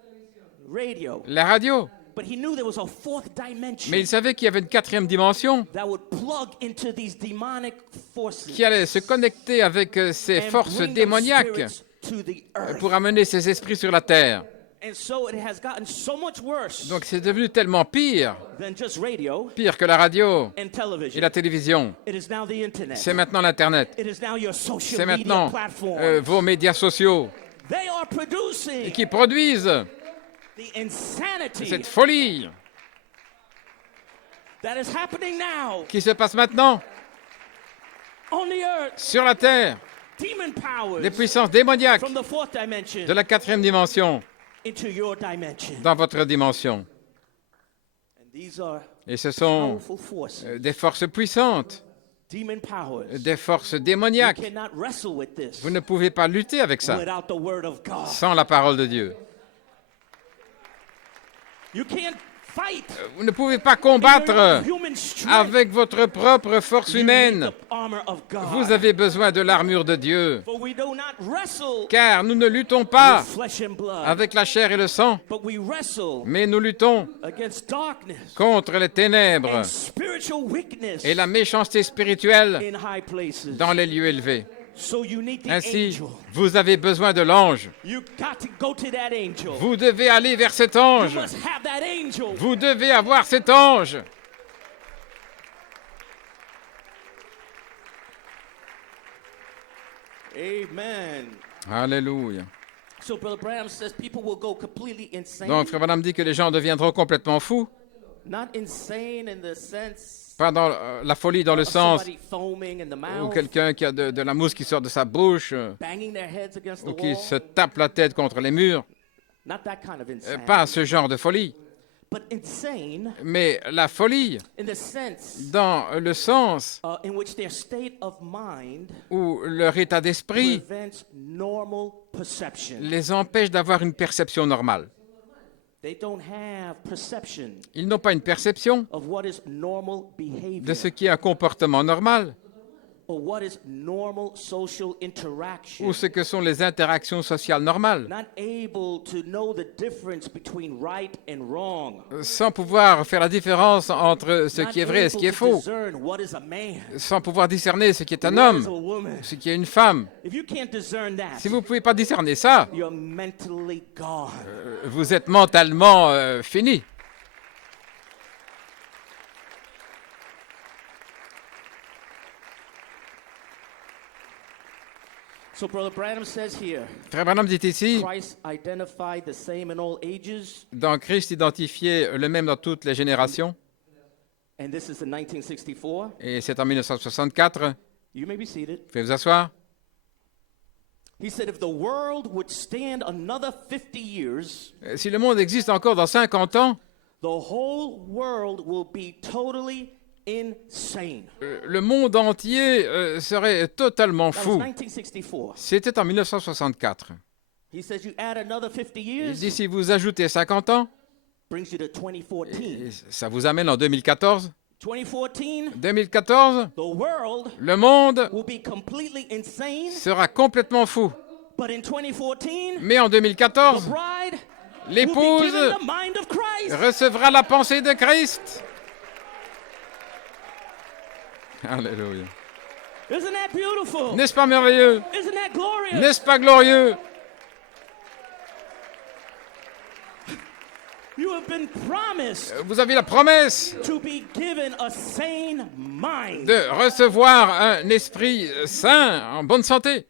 radio, la radio. but he knew there was a fourth dimension Mais il savait qu'il y avait une quatrième dimension that would plug into these demonic forces qui allait se connecter avec ces and forces bring them démoniaques spirits to the earth. pour amener ces esprits sur la terre. And so it has gotten so much worse Donc c'est devenu tellement pire, than just radio pire que la radio and et television. la télévision. It is now the internet. C'est maintenant l'Internet. It is now your social C'est media maintenant platforms. vos médias sociaux They are producing qui produisent the insanity cette folie that is happening now qui se passe maintenant on the earth. sur la Terre. Demon powers Des puissances démoniaques from the fourth dimension de la 4e dimension into your dimension. dans votre dimension. And these are Et ce sont powerful forces. des forces puissantes, Demon powers. des forces You démoniaques. cannot wrestle with this Vous ne pouvez pas lutter avec ça without the word of God. sans la parole de Dieu. You can't fight Vous ne pouvez pas in your combattre own human strength. avec votre propre force You need humaine. the armor of God. Vous avez besoin de l'armure de Dieu, For we do not wrestle car nous ne luttons pas with flesh and blood, avec la chair et le sang, but we wrestle mais nous luttons against darkness contre les ténèbres and spiritual weakness et la méchanceté spirituelle in high places. dans les lieux élevés. So you need the Ainsi, angel. vous avez besoin de l'ange. You got to go to that angel. Vous devez aller vers cet You ange. must have that angel. Vous devez avoir cet ange. Amen. Alléluia. So Brother Branham says people will go completely insane. Donc, Frère Branham dit que les gens deviendront complètement fous. Not insane in the sense Pas dans la folie dans le of sens somebody foaming in the où mouth, quelqu'un qui a de la mousse qui sort de sa bouche banging their heads against the ou qui wall. se tape la tête contre les murs. Not that kind of insanity. Pas ce genre de folie. But insane Mais la folie in the sense dans le sens in which their state of mind où leur état d'esprit prevents normal perception. les empêche d'avoir une perception normale. They don't have perception Ils n'ont pas une perception of what is normal behavior de ce qui est un comportement normal or what is normal social interaction. ou ce que sont les interactions sociales normales, Not able to know the difference between right and wrong. sans pouvoir faire la différence entre ce Not qui est vrai et ce qui est able to faux, discern what is a man, sans pouvoir discerner ce qui est un what is a homme, woman. ce qui est une femme. If you can't discern that, Si vous ne pouvez pas discerner ça, you're mentally gone. vous êtes mentalement fini. So Brother Branham says here, Frère Branham dit ici, Christ identified the same in all ages, dans Christ identifié le même dans toutes les générations, and this is in 1964. et c'est en 1964, You may be seated. pouvez vous asseoir. He said, if the world would stand another 50 years, Si le monde existe encore dans 50 ans, the whole world will be totally insane. le monde entier serait totalement That was fou. 1964. C'était en 1964. He says, you add another 50 Il years, dit si vous ajoutez 50 ans, brings you to 2014. et ça vous amène en 2014. 2014, 2014, the world le monde will be completely insane, sera complètement fou. but in 2014, Mais en the 2014, bride will be l'épouse given the mind of Christ. recevra la pensée de Christ. Alléluia. Isn't that beautiful? N'est-ce pas merveilleux? Isn't that glorious? N'est-ce pas glorieux? You have been promised Vous avez la promesse to be given a sane mind. de recevoir un esprit sain, en bonne santé.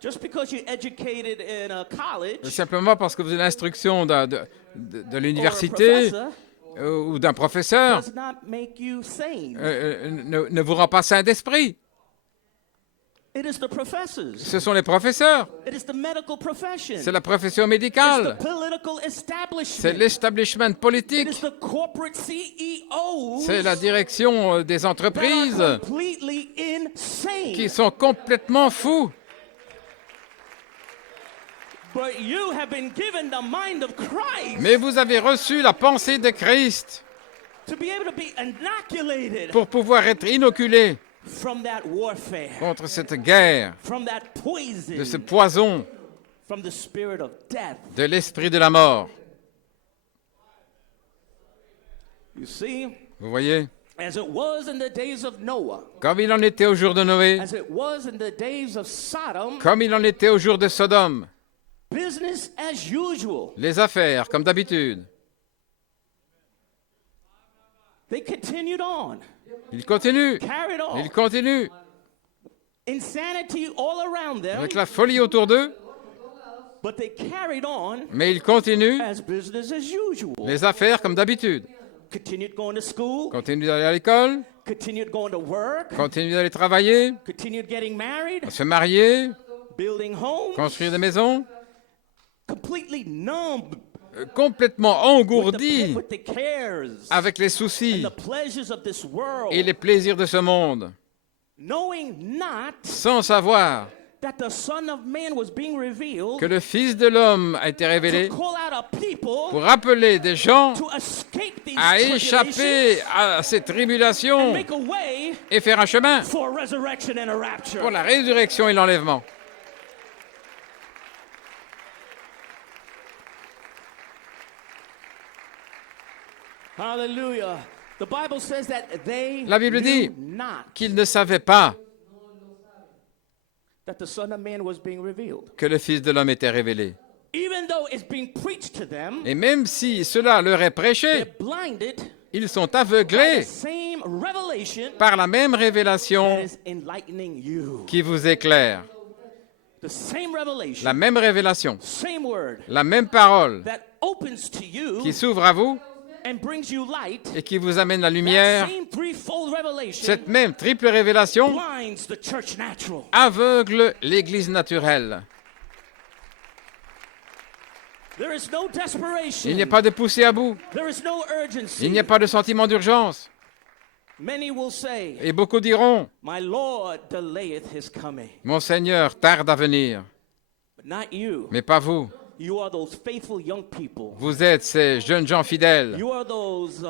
Just because you're educated in a college Simplement parce que vous avez l'instruction de or a l'université professor ou d'un professeur does not make you sane. ne vous rend pas sain d'esprit. It is the professors. Ce sont les professeurs. It is the medical profession. C'est la profession It's the médicale. political C'est establishment. l'establishment It politique. is the corporate CEOs C'est la direction des that entreprises are completely insane. qui sont complètement fous. But you have been given the mind of Christ Mais vous avez reçu la pensée de Christ to be able to be inoculated pour pouvoir être inoculé from that warfare, contre cette guerre, from that poison, de ce poison, from the spirit of death. de l'esprit de la mort. You see, Vous voyez, as it was in the days of Noah, comme il en était au jour de Noé, as it was in the days of Sodom, comme il en était au jour de Sodome, Business as usual. Les affaires, comme d'habitude. They continued on, Il continue. carried on. Il continue. Insanity all around them, Avec la folie autour d'eux. but they carried on Mais il continue. as business as usual. Les affaires, comme d'habitude. Continued going to school, Continue d'aller à l'école. continued going to work, Continue d'aller travailler. continued getting married, Se marier. building homes, Construire des maisons. completely numb Complètement engourdi with the cares avec les and soucis the pleasures of this world, et les plaisirs de ce monde. knowing not Sans savoir that the Son of Man was being revealed que le Fils de l'homme a été révélé to call out a people pour appeler des gens to escape these à échapper tribulations à ces and tribulations make a way et faire un chemin for a resurrection and a rapture. pour la résurrection et l'enlèvement. Hallelujah. The Bible says that they La Bible dit knew not qu'ils ne savaient pas that the Son of Man was being revealed. que le Fils de l'homme était révélé. Even though it's being preached to them, Et même si cela leur est prêché, they're blinded ils sont by the aveuglés same revelation par la même that révélation is enlightening you. qui vous éclaire. The same revelation, La même révélation, same word la même parole that opens to you qui s'ouvre à vous and brings you light. et qui vous amène la That lumière. same threefold revelation Cette même triple révélation blinds the church natural. aveugle l'Église naturelle. There is no desperation. Il n'y a pas de poussée à bout. There is no urgency. Il n'y a pas de sentiment d'urgence. Many will say, Et beaucoup diront, my Lord delayeth his coming. mon Seigneur tarde à venir. But not you. Mais pas vous. You are those faithful young people. Vous êtes ces jeunes gens fidèles. You are those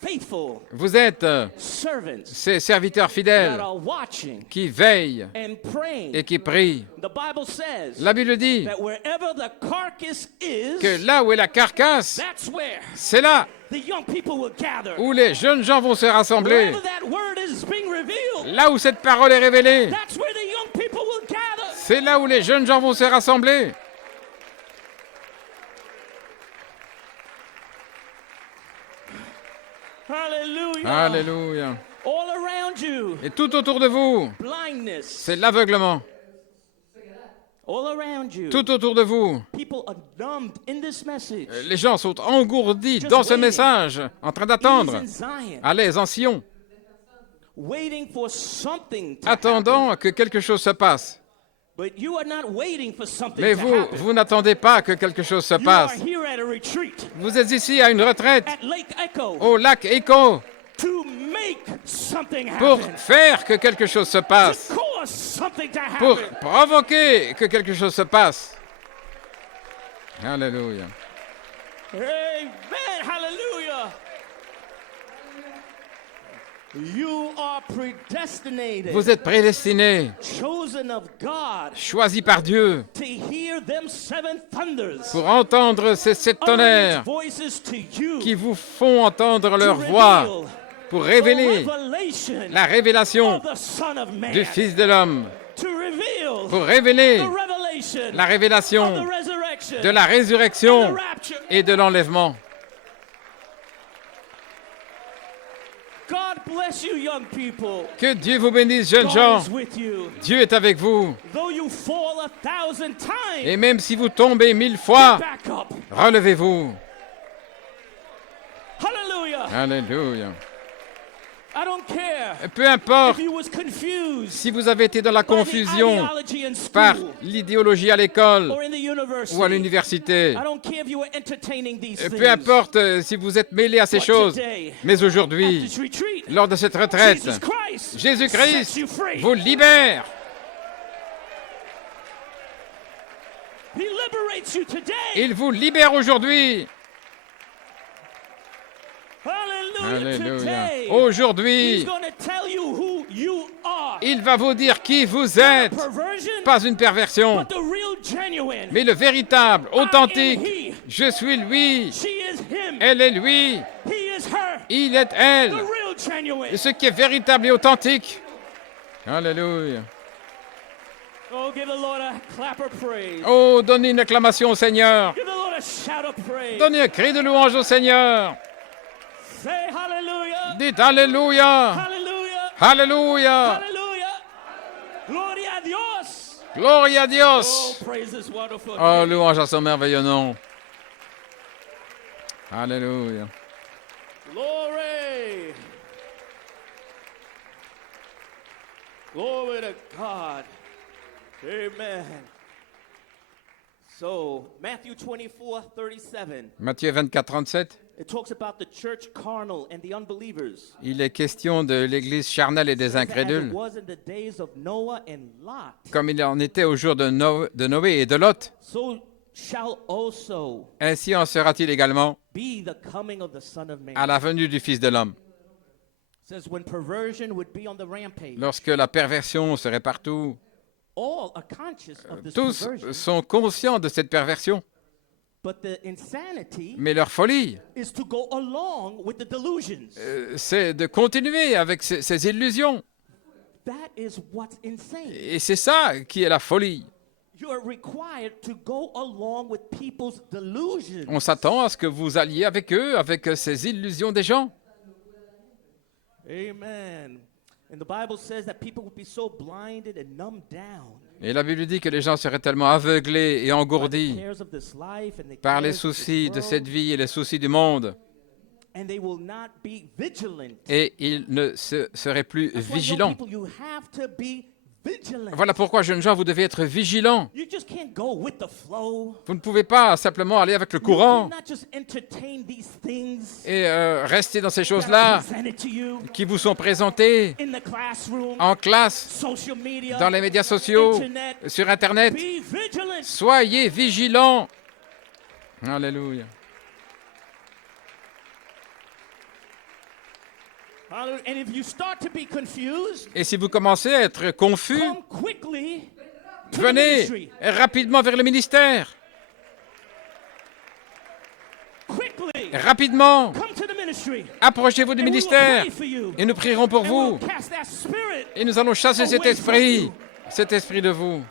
faithful Vous êtes servants ces serviteurs that fidèles are watching qui veillent and praying. et qui prient. The Bible says La Bible dit that wherever the carcass is, que là où est la carcasse, that's where c'est là the young people will gather. où les jeunes gens vont se rassembler. Wherever that word is being revealed, Là où cette parole est révélée, that's where the young people will gather. c'est là où les jeunes gens vont se rassembler. Hallelujah. Alléluia. All around you, Et tout autour de vous, blindness. c'est l'aveuglement. All around you, Tout autour de vous, people are numbed in this message. les gens sont engourdis dans ce message, en train Ease d'attendre, in Zion, à l'aise en Sion, waiting for something to attendant que quelque chose se passe. happen. But you are not waiting for something Mais to vous, happen. vous n'attendez pas que quelque chose se You are passe. here at a retreat Vous êtes ici à une retraite, at Lake Echo au lac Écho, to make something pour happen. faire que quelque chose se passe, To cause something to happen. pour provoquer que quelque chose se passe. Alléluia. Amen. Hallelujah. You are predestinated, Vous êtes prédestinés, chosen of God, choisis par Dieu, to hear them seven thunders. pour entendre ces sept tonnerres Voices to you, qui vous font entendre to leur voix, reveal pour the révéler revelation la révélation of the Son of Man. du Fils de l'homme, To reveal pour révéler the revelation la of révélation the resurrection de la and the résurrection rapture. et de l'enlèvement. God bless you, young people. Que Dieu vous bénisse, jeunes God gens. is with you. Dieu est avec vous. Though you fall 1,000 times, Et même si vous tombez 1000 fois, back up. relevez-vous. Hallelujah. Alléluia. I don't care Peu importe if you was confused si vous avez été dans la by the confusion ideology in school par l'idéologie à l'école or in the university. ou à l'université. I don't care if you were entertaining these things. Peu importe si vous êtes mêlé à ces But choses. today, Mais at aujourd'hui, this retreat, lors de cette retraite, Jesus Christ sets Jésus-Christ you free. vous libère. He liberates you today. Il vous libère aujourd'hui. Hallelujah. Alléluia. Today, He's Aujourd'hui, going to tell you who you are. il va vous dire qui vous êtes. Perversion, Pas une perversion, but the real genuine. mais le véritable, authentique. Je suis lui, She is him. elle est lui, He is her. il est elle. The real genuine. Et ce qui est véritable et authentique. Alléluia. Oh, give the Lord a clap of praise. Oh, donnez une acclamation au Seigneur. Give the Lord a shout of praise. Donnez un cri de louange au Seigneur. Say hallelujah. Dites Alléluia. Hallelujah. Alléluia. Hallelujah. Gloria a Dios. Gloria a Oh, Dios. praise His wonderful Oh, name. louange à son merveilleux nom. Alléluia. Glory. Glory to God. Amen. So, Matthew 24:37. Matthieu 24, 37. It talks about the church carnal and the unbelievers. Il est question de l'Église charnelle et des As it incrédules, was in the days of Noah and Lot, comme il en était au jour de Noé et de Lot. so shall also Ainsi en sera-t-il également be the coming of the Son of Man. à la venue du Fils de l'homme. It says when perversion would be on the rampage. Lorsque la perversion serait partout, All are conscious of this tous perversion, sont conscients de cette perversion, but the insanity mais leur folie, is to go along with the delusions. c'est de continuer avec ces illusions. That is what's insane. Et c'est ça qui est la folie. You are required to go along with people's delusions. On s'attend à ce que vous alliez avec eux, avec ces illusions des gens. Amen. And the Bible says that people would be so blinded and numbed down Et la Bible dit que les gens seraient tellement aveuglés et by the engourdis cares of this life and the par les cares of this soucis de world, cette vie et les soucis du monde. and they will not be vigilant. Et ils ne seraient plus That's why, young vigilants. people, you have to be vigilant. Voilà pourquoi, jeunes gens, vous devez être vigilants. You just can't go with the flow. Vous ne pouvez pas simplement aller avec le You courant cannot just entertain these things et rester dans ces that are choses-là presented to you qui vous sont présentées in the classroom, en classe, social media, dans les médias sociaux, internet. sur Internet. Be vigilant. Soyez vigilants. Alléluia. Hallelujah. And if you start to be confused, Et si vous commencez à être confus, come quickly to the venez ministry. rapidement vers le ministère. Quickly Rapidement, come to the ministry. approchez-vous du And we will ministère pray for you. et nous prierons pour And vous. we'll cast that spirit. Et nous allons chasser cet away from esprit, you. cet esprit de vous.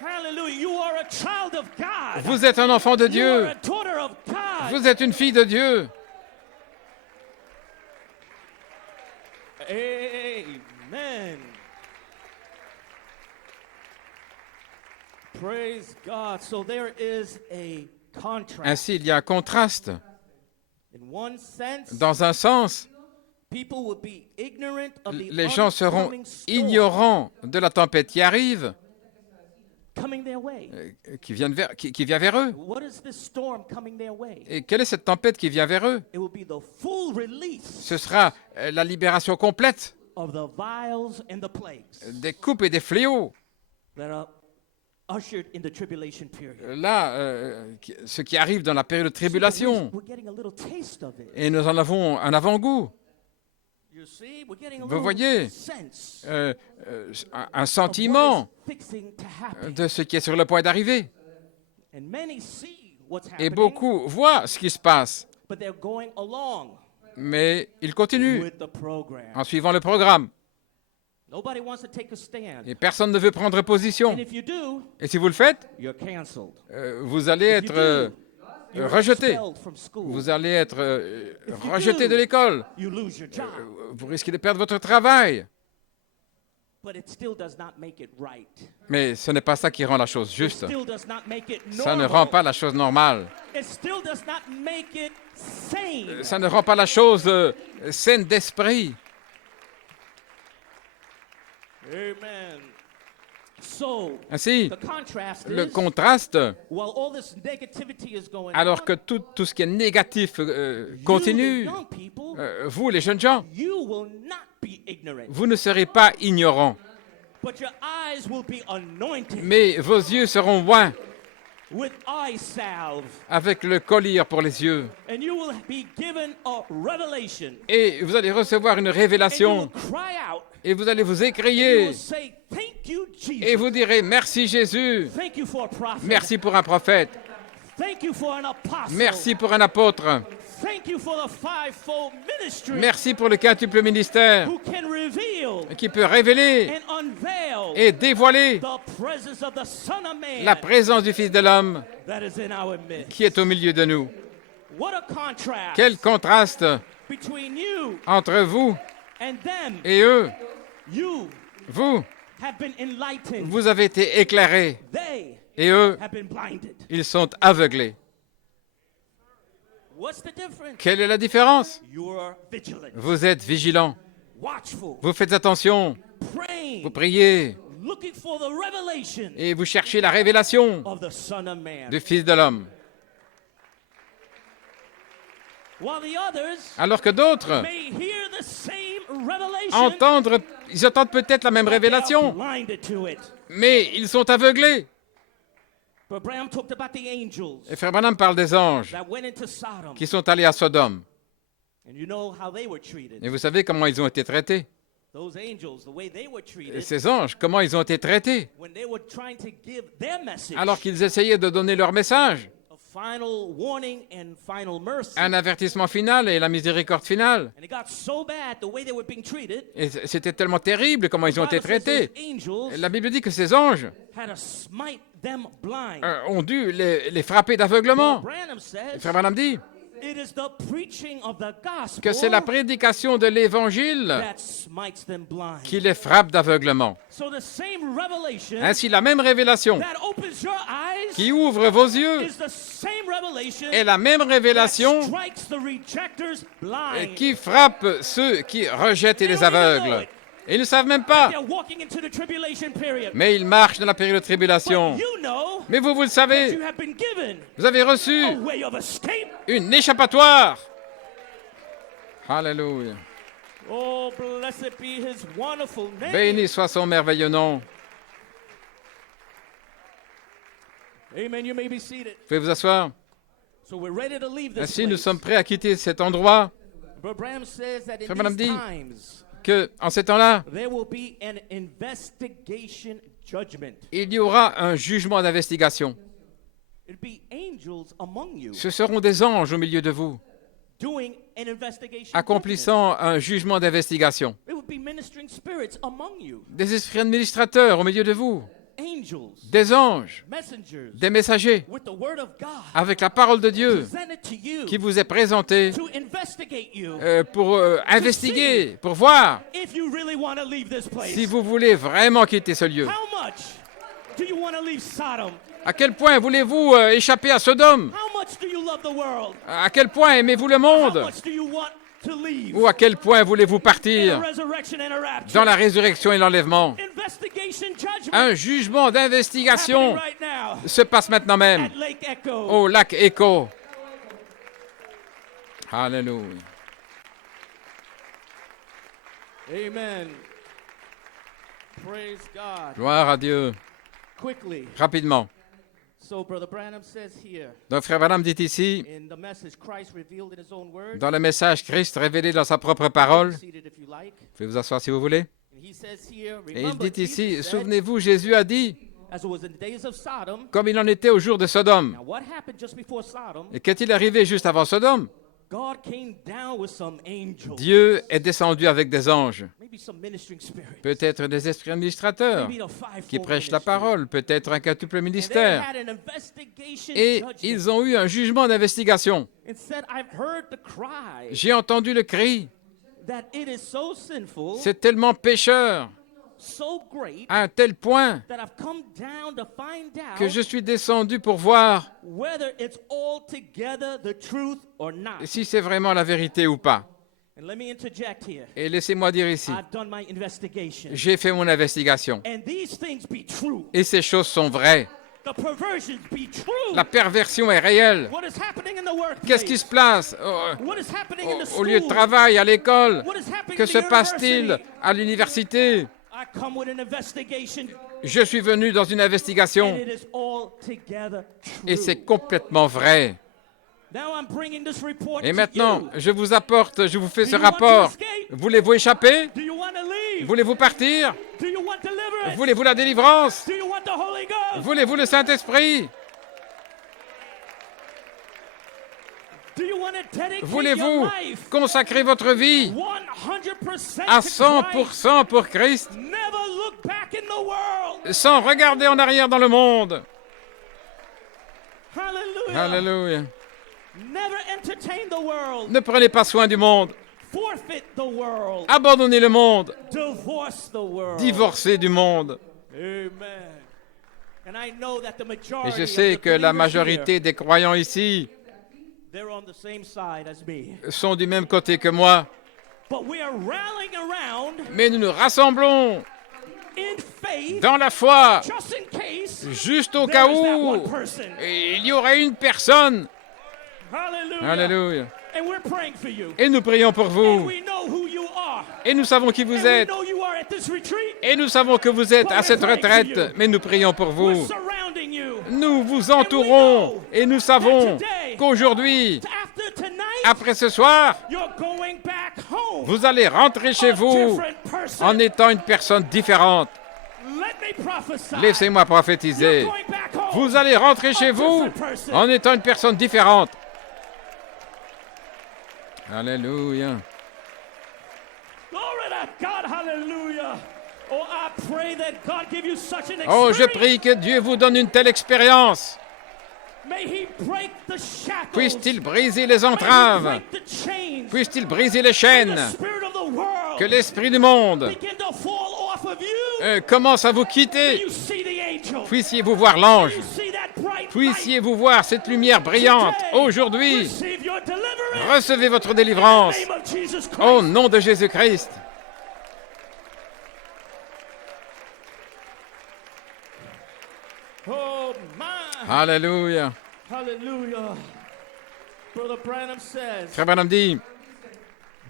Hallelujah. You are a child of God. Vous êtes un enfant de You are Dieu. a daughter of God. Vous êtes une fille de Dieu. Amen. Praise God. So there is a contrast. Ainsi, il y a un contraste. In one sense, Dans un sens, people will be ignorant of the les gens seront oncoming storm ignorants de la tempête qui arrive, coming their way. qui vient vers eux. What is this storm coming their way? Et quelle est cette tempête qui vient vers eux? It will be the full release Ce sera la libération complète of the vials and the plagues des coupes et des fléaux. that are ushered in the tribulation period. Là, ce qui arrive dans la période de tribulation. We're getting a little taste of it. Et nous en avons un avant-goût. You see, we're getting a Vous little voyez, sense un of sentiment what is fixing to happen. de ce qui est sur le point d'arriver. And many see what's Et happening, beaucoup voient ce qui se passe, but they're going along mais ils continuent with the program. en suivant le programme. Nobody wants to take a stand. Et personne ne veut prendre position. And if you do, Et si vous le faites, you're canceled. vous allez If you être do, you're rejeté. expelled from school. Vous allez être If you rejeté do, de l'école. You lose your job. Vous risquez de perdre votre travail. But it still does not make it right. Mais ce n'est pas ça qui rend la chose It juste. still does not make it Ça ne normal. rend pas la chose normale. It still does not make it sane. Ça ne rend pas la chose saine d'esprit. Amen. So, Ainsi, the contrast le is, contraste, while all this negativity is going alors on, que tout ce qui est négatif you, the continue, young people, vous, les jeunes gens, you will not be ignorant, vous ne serez pas ignorants, but your eyes will be anointed mais vos yeux seront oints with eye salve, avec le collier pour les yeux. and you will be given a revelation, Et vous allez recevoir une and you will révélation, cry out, et vous allez vous you écrier, will say, "Thank you, Jesus. et vous direz, merci Jésus, Thank you for a prophet. merci pour un prophète, Thank you for an apostle. Merci pour un apôtre. Thank you for the fivefold ministry. Merci pour le quintuple ministère Who can reveal qui peut révéler and unveil et dévoiler the presence of the Son of Man la présence du Fils de l'homme that is in our midst. qui est au milieu de nous. What a contrast Quel contraste between you entre vous and them. et eux. You Vous, have been enlightened. vous avez été éclairés They et eux, have been blinded. ils sont aveuglés. What's the difference? Quelle est la différence? You're vigilant, Vous êtes vigilants, watchful, vous faites attention, praying, vous priez looking for the revelation et vous cherchez la révélation of the Son of Man. du Fils de l'homme. While the others Alors que d'autres may hear the same revelation, ils entendent peut-être la même but they are révélation, blinded to it. mais ils sont aveuglés. But Abraham talked about the angels Et Frère Branham parle des anges that went into Sodom. qui sont allés à Sodome. And you know how they were treated. Et vous savez comment ils ont été traités? Those angels, the way they were Et treated, ces anges, comment ils ont été traités? when they were trying to give their message, Alors qu'ils essayaient de donner leur message, a final warning and final mercy. un avertissement final et la miséricorde finale. And it got so bad the way they were being treated. Et c'était tellement terrible comment ils ont été the Bible says traités. those angels La Bible dit que ces anges had to smite them blind. ont dû les frapper d'aveuglement. Branham says Frère Branham dit it is the preaching of the gospel que c'est la prédication de l'Évangile that smites them blind. qui les frappe d'aveuglement. So the same revelation Ainsi, la même révélation that opens your eyes qui ouvre vos yeux is the same revelation est la même that révélation strikes the rejectors blind. qui frappe ceux qui rejettent et les aveugles. Et ils ne savent même pas, They're walking into the tribulation period. mais ils marchent dans la période de tribulation. But you know Mais vous le that savez, you have been given vous avez reçu a way of escape. une échappatoire. Alléluia. Oh, blessed be his wonderful name. Béni soit son merveilleux nom. Amen. You may be seated. Vous pouvez vous asseoir. So we're ready to leave this Ainsi, nous place. sommes prêts à quitter cet endroit. But Branham says that in Frère Branham these dit times, Que, en ces temps-là, there will be an investigation judgment. il y aura un jugement d'investigation. It'll be angels among you Ce seront des anges au milieu de vous, doing an investigation accomplissant un jugement d'investigation. judgment. It will be ministering spirits among you. Des esprits administrateurs au milieu de vous, Angels, des anges, messengers, des messagers, with the word of God avec la parole de Dieu presented to you qui vous est présentée to investigate you pour investiguer, pour voir if you really want to leave this place. si vous voulez vraiment quitter ce lieu. How much do you want to leave Sodom? À quel point voulez-vous échapper à Sodome? How much do you love the world? À quel point aimez-vous le How monde? much do you want to leave? Ou à quel point voulez-vous In a partir resurrection and a rapture. dans la résurrection et l'enlèvement? Investigation judgment Un jugement happening d'investigation right now se passe maintenant même at Lake Echo. au lac Écho. Alléluia. Amen. Praise God. Gloire à Dieu. Quickly. Rapidement. So Brother Branham says here Donc, Frère Branham dit ici, in the message Christ revealed in his own word. dans le message Christ révélé dans sa propre parole, Be seated if you like. vous pouvez vous asseoir si vous voulez, And he says here, et il remember, dit ici, Jesus said, souvenez-vous, Jésus a dit, as it was in the days of Sodom. comme il en était au jour de Sodome. Now what happened just before Sodom? Et qu'est-il arrivé juste avant Sodome? God came down with some angels. Dieu est descendu avec des anges, Maybe some ministering spirits. peut-être des esprits administrateurs Maybe the fivefold qui prêchent la ministry. parole, peut-être un quintuple And they ministère. had an investigation Et judgment ils ont eu un jugement d'investigation. and said, I've heard the cry J'ai entendu le cri, that it is so sinful, c'est tellement pécheur, so great, à un tel point that I've come down to find out que je suis descendu pour voir whether it's altogether the truth or not. si c'est vraiment la vérité ou pas. And let me interject here. Et laissez-moi dire ici, I've done my investigation. j'ai fait mon investigation. And these things be true. Et ces choses sont vraies. The perversions be true. La perversion est réelle. What is happening in the workplace? Qu'est-ce qui se passe What is happening in the au lieu de school? travail, à l'école? What is happening Que in se the passe-t-il university? à l'université? I come with an investigation Je suis venu dans une and investigation it is altogether et true. c'est complètement vrai. Now I'm bringing this report Et to maintenant, you. je vous apporte, je vous fais ce Do you want to rapport. escape? Voulez-vous échapper? Do you want to leave? Voulez-vous partir? Do you want deliverance? Voulez-vous la délivrance? Do you want the Holy Ghost? Voulez-vous le Saint-Esprit? Voulez-vous consacrer votre vie 100% à to Christ? 100% pour Christ, Never look back in the world. sans regarder en arrière dans le monde? Hallelujah. Alléluia. Never entertain the world. Ne prenez pas soin du monde. Forfeit the world. Abandonnez le monde. Divorce the world. Divorcez du monde. Amen. And I know that the Et majority je sais of the que la believers majorité des croyants ici here, they're on the same side as me. sont du même côté que moi. But we are rallying around Mais nous nous rassemblons in faith dans la foi, just in case juste au there cas is that où one person. il y aurait une personne. Hallelujah. Alléluia. And we're praying for you. Et nous prions pour And vous. we know who you are. Et nous savons qui vous And we êtes. know you are at this retreat. Et nous savons que vous êtes à cette retraite. Mais nous prions pour We're vous. surrounding you. Nous vous entourons. Et nous savons qu'aujourd'hui, After tonight, après ce soir, you're going back home. vous allez rentrer chez A vous different person. en étant une personne différente. Let me prophesy. Laissez-moi You're prophétiser. going back home. Vous allez rentrer chez vous en étant une personne différente. Alléluia. Glory to God. Hallelujah. Oh, I pray that God give you such an Oh, je experience. prie que Dieu vous donne une telle expérience. May he break the shackles. Puisse-t-il briser les May he entraves. break the chains. Puisse-t-il briser les The chaînes. spirit of the world Que l'esprit du monde begin to fall off of you. commence à vous quitter. You see the angel. Puissiez-vous voir l'ange. You see that bright light. Puissiez-vous voir cette lumière brillante. Aujourd'hui, Receive your deliverance. recevez votre In délivrance. the name of Jesus Christ. Au nom de Jésus-Christ. Oh my. Alléluia. Hallelujah. Brother Branham says, Frère Branham dit,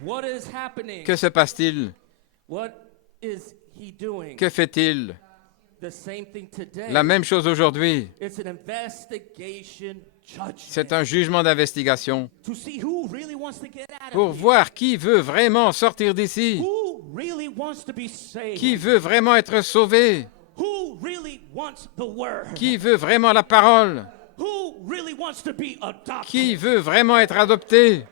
what is happening? que se passe-t-il? What is he doing? Que fait-il? The same thing today. La même chose aujourd'hui. It's an investigation judgment. C'est un jugement d'investigation To see who really wants to get out pour of here. voir qui veut vraiment sortir d'ici, Who really wants to be saved? qui veut vraiment être sauvé, Who really wants the word? qui veut vraiment la parole, Who really wants to be adopted? qui veut vraiment être adopté.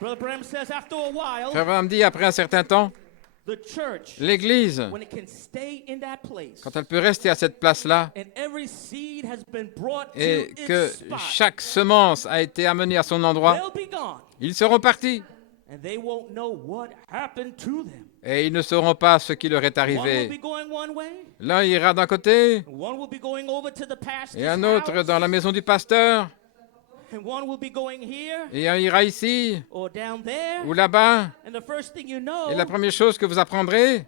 Brother Branham says after a while, Frère Branham dit, après un certain temps, the church, l'Église, when it can stay in that place, quand elle peut rester à cette place-là, and every seed has been brought et to que its spot, chaque semence a été amenée à son endroit, they'll be gone, ils seront partis. and they won't know what happened to them. Et ils ne sauront pas ce qui leur est One will be arrivé. going one way, L'un ira d'un côté, one will be going over to the pastor's et un autre house, dans la maison du pasteur, and one will be going here et un ira ici or down there, ou là-bas. and the first thing you know, Et la première chose que vous apprendrez,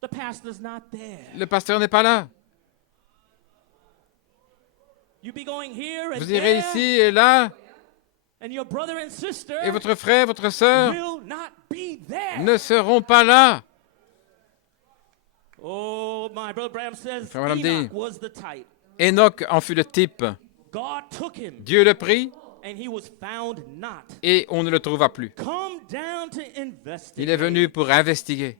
the pastor's not there. le pasteur n'est pas là. You'll be going here and Vous irez there, ici et là, and your brother and sister et votre frère, votre sœur will not be there. ne seront pas là. Oh, my brother Branham says Frère Branham Enoch dit, was the type. Enoch en fut le type. God took him, Dieu le prit and he was found not. et on ne le trouva plus. Come down to investigate Il est venu pour investiguer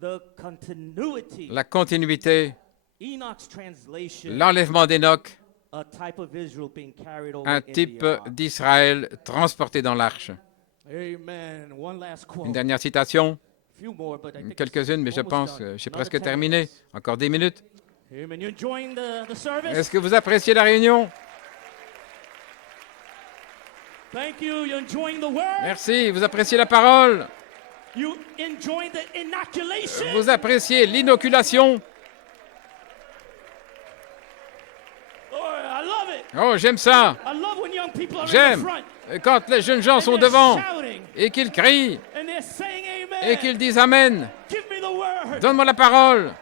the continuity. la continuité, Enoch's translation, l'enlèvement d'Enoch, a type of Israel being carried over un in the type ark. d'Israël transporté dans l'arche. Amen. One last quote. Une dernière citation, Few more, but I think quelques-unes, mais it's je almost pense done. que j'ai Another presque 10 terminé. minutes. Encore 10 minutes. Amen. You enjoying the service? Est-ce que vous appréciez la réunion? Thank you. You enjoying the word? Merci. Vous appréciez la parole? You enjoying the inoculation? Vous appréciez l'inoculation? Oh, I love it. Oh, j'aime ça. I love when young people are in the J'aime front quand les jeunes gens and sont they're devant shouting et qu'ils crient and they're saying amen. et qu'ils disent Amen. Give me the word. Donne-moi la parole.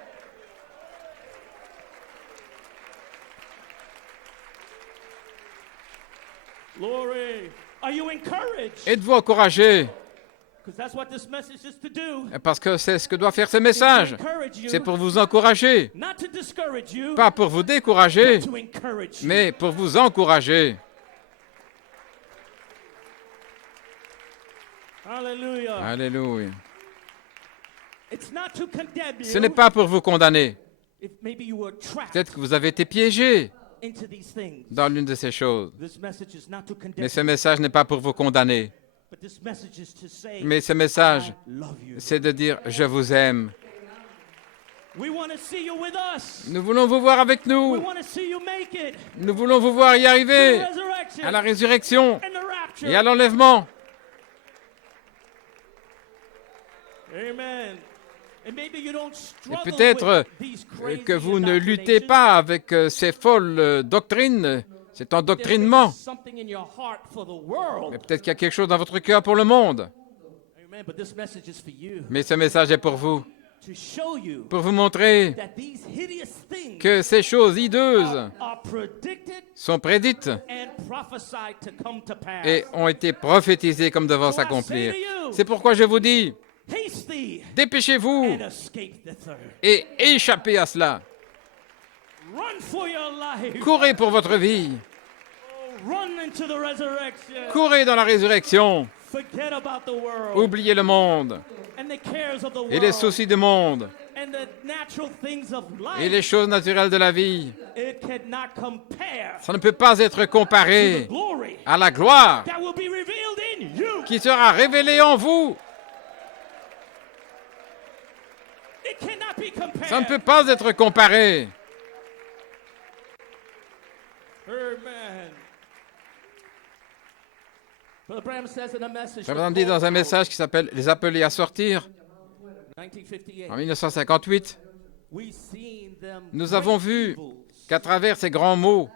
Glory. Are you encouraged? Êtes-vous encouragé? Because that's what this message is to do. Parce que c'est ce que doit faire ce message. Encourage you, C'est pour vous encourager. not to discourage you, Pas pour vous décourager, but to encourage you. mais pour vous encourager. Hallelujah. Alléluia. It's not to condemn you. Ce n'est pas pour vous condamner. If maybe you were trapped Peut-être que vous avez été piégé into these things. dans l'une de ces choses. This message is not to condemn, Mais ce message n'est pas pour vous condamner. but this message is to say, Mais ce message, I love you. c'est de dire « Je vous aime ». We want to see you with us. Nous voulons vous voir avec We nous. want to see you make it Nous voulons vous voir y to the arriver resurrection à la résurrection and the rapture. et à l'enlèvement. Amen. And maybe you don't Et struggle peut-être with these crazy que vous ne luttez indoctrinations. pas avec ces folles doctrines, cet There may be endoctrinement. something in your heart for the world. Mais peut-être qu'il y a quelque chose dans votre cœur pour le monde. Amen. But this message is for you, Mais ce message est pour vous, to show you pour vous montrer that these hideous things que ces choses hideuses are predicted sont prédites and prophesied to come to pass. et ont été prophétisées comme devant s'accomplir. C'est pourquoi je vous dis, Haste thee dépêchez-vous and escape the third. et échappez à cela. Run for your life. Courez pour votre vie. Run into the resurrection. Courez dans la résurrection. Forget about the world Oubliez le monde and the cares of the world et les soucis du monde and the natural things of life. et les choses naturelles de la vie. It cannot compare Ça ne peut pas être to the comparé glory à la gloire that will be revealed in you. qui sera révélée en vous. It cannot be compared. Ça ne peut pas être comparé. Amen. Brother Branham says in a message, Frère Branham dit dans un message qui s'appelle « Les appelés à sortir » 1958, en 1958, we've seen them nous great avons vu evils. qu'à travers ces grands mots,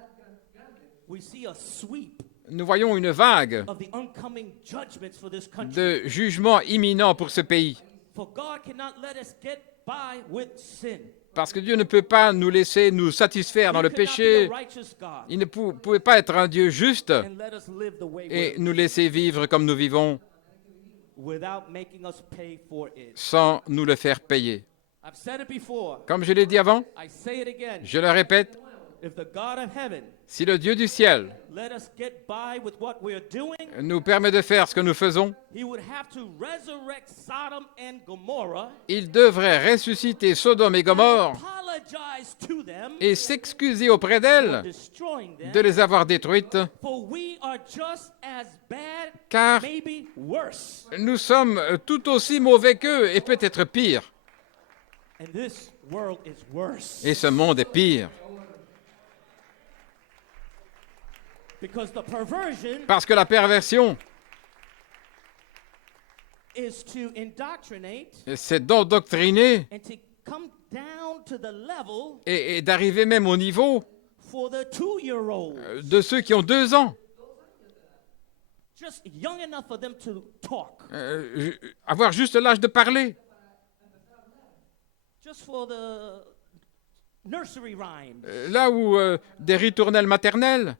We see a sweep nous voyons une vague of the oncoming judgments for this country. de jugements imminents pour ce pays. For God cannot let us get by with sin. Parce que Dieu ne peut pas nous laisser nous satisfaire dans He le could not be péché. a righteous God Il ne pouvait pas être un Dieu juste and let us live the way et we're nous laisser vivre comme nous vivons without making us pay for it. sans nous le faire payer. I've said it before. Comme je l'ai dit avant, I say it again. je le répète, If the God of heaven si le Dieu du ciel let us get by with what we're doing, nous permet de faire ce que nous faisons, He would have to resurrect Sodom and Gomorrah, il devrait ressusciter Sodome et Gomorre apologize to them et s'excuser auprès for d'elles destroying them, de les avoir détruites, for we are just as bad, car maybe worse. nous sommes tout aussi mauvais qu'eux et peut-être pire. And this world is worse. Et ce monde est pire. Because the perversion Parce que la perversion, is to indoctrinate c'est d'endoctriner and to come down to the level et d'arriver même au niveau for the 2-year-olds, de ceux qui ont 2 ans. just young enough for them to talk, Avoir juste l'âge de parler. just for the nursery rhymes Là où des ritournelles maternelles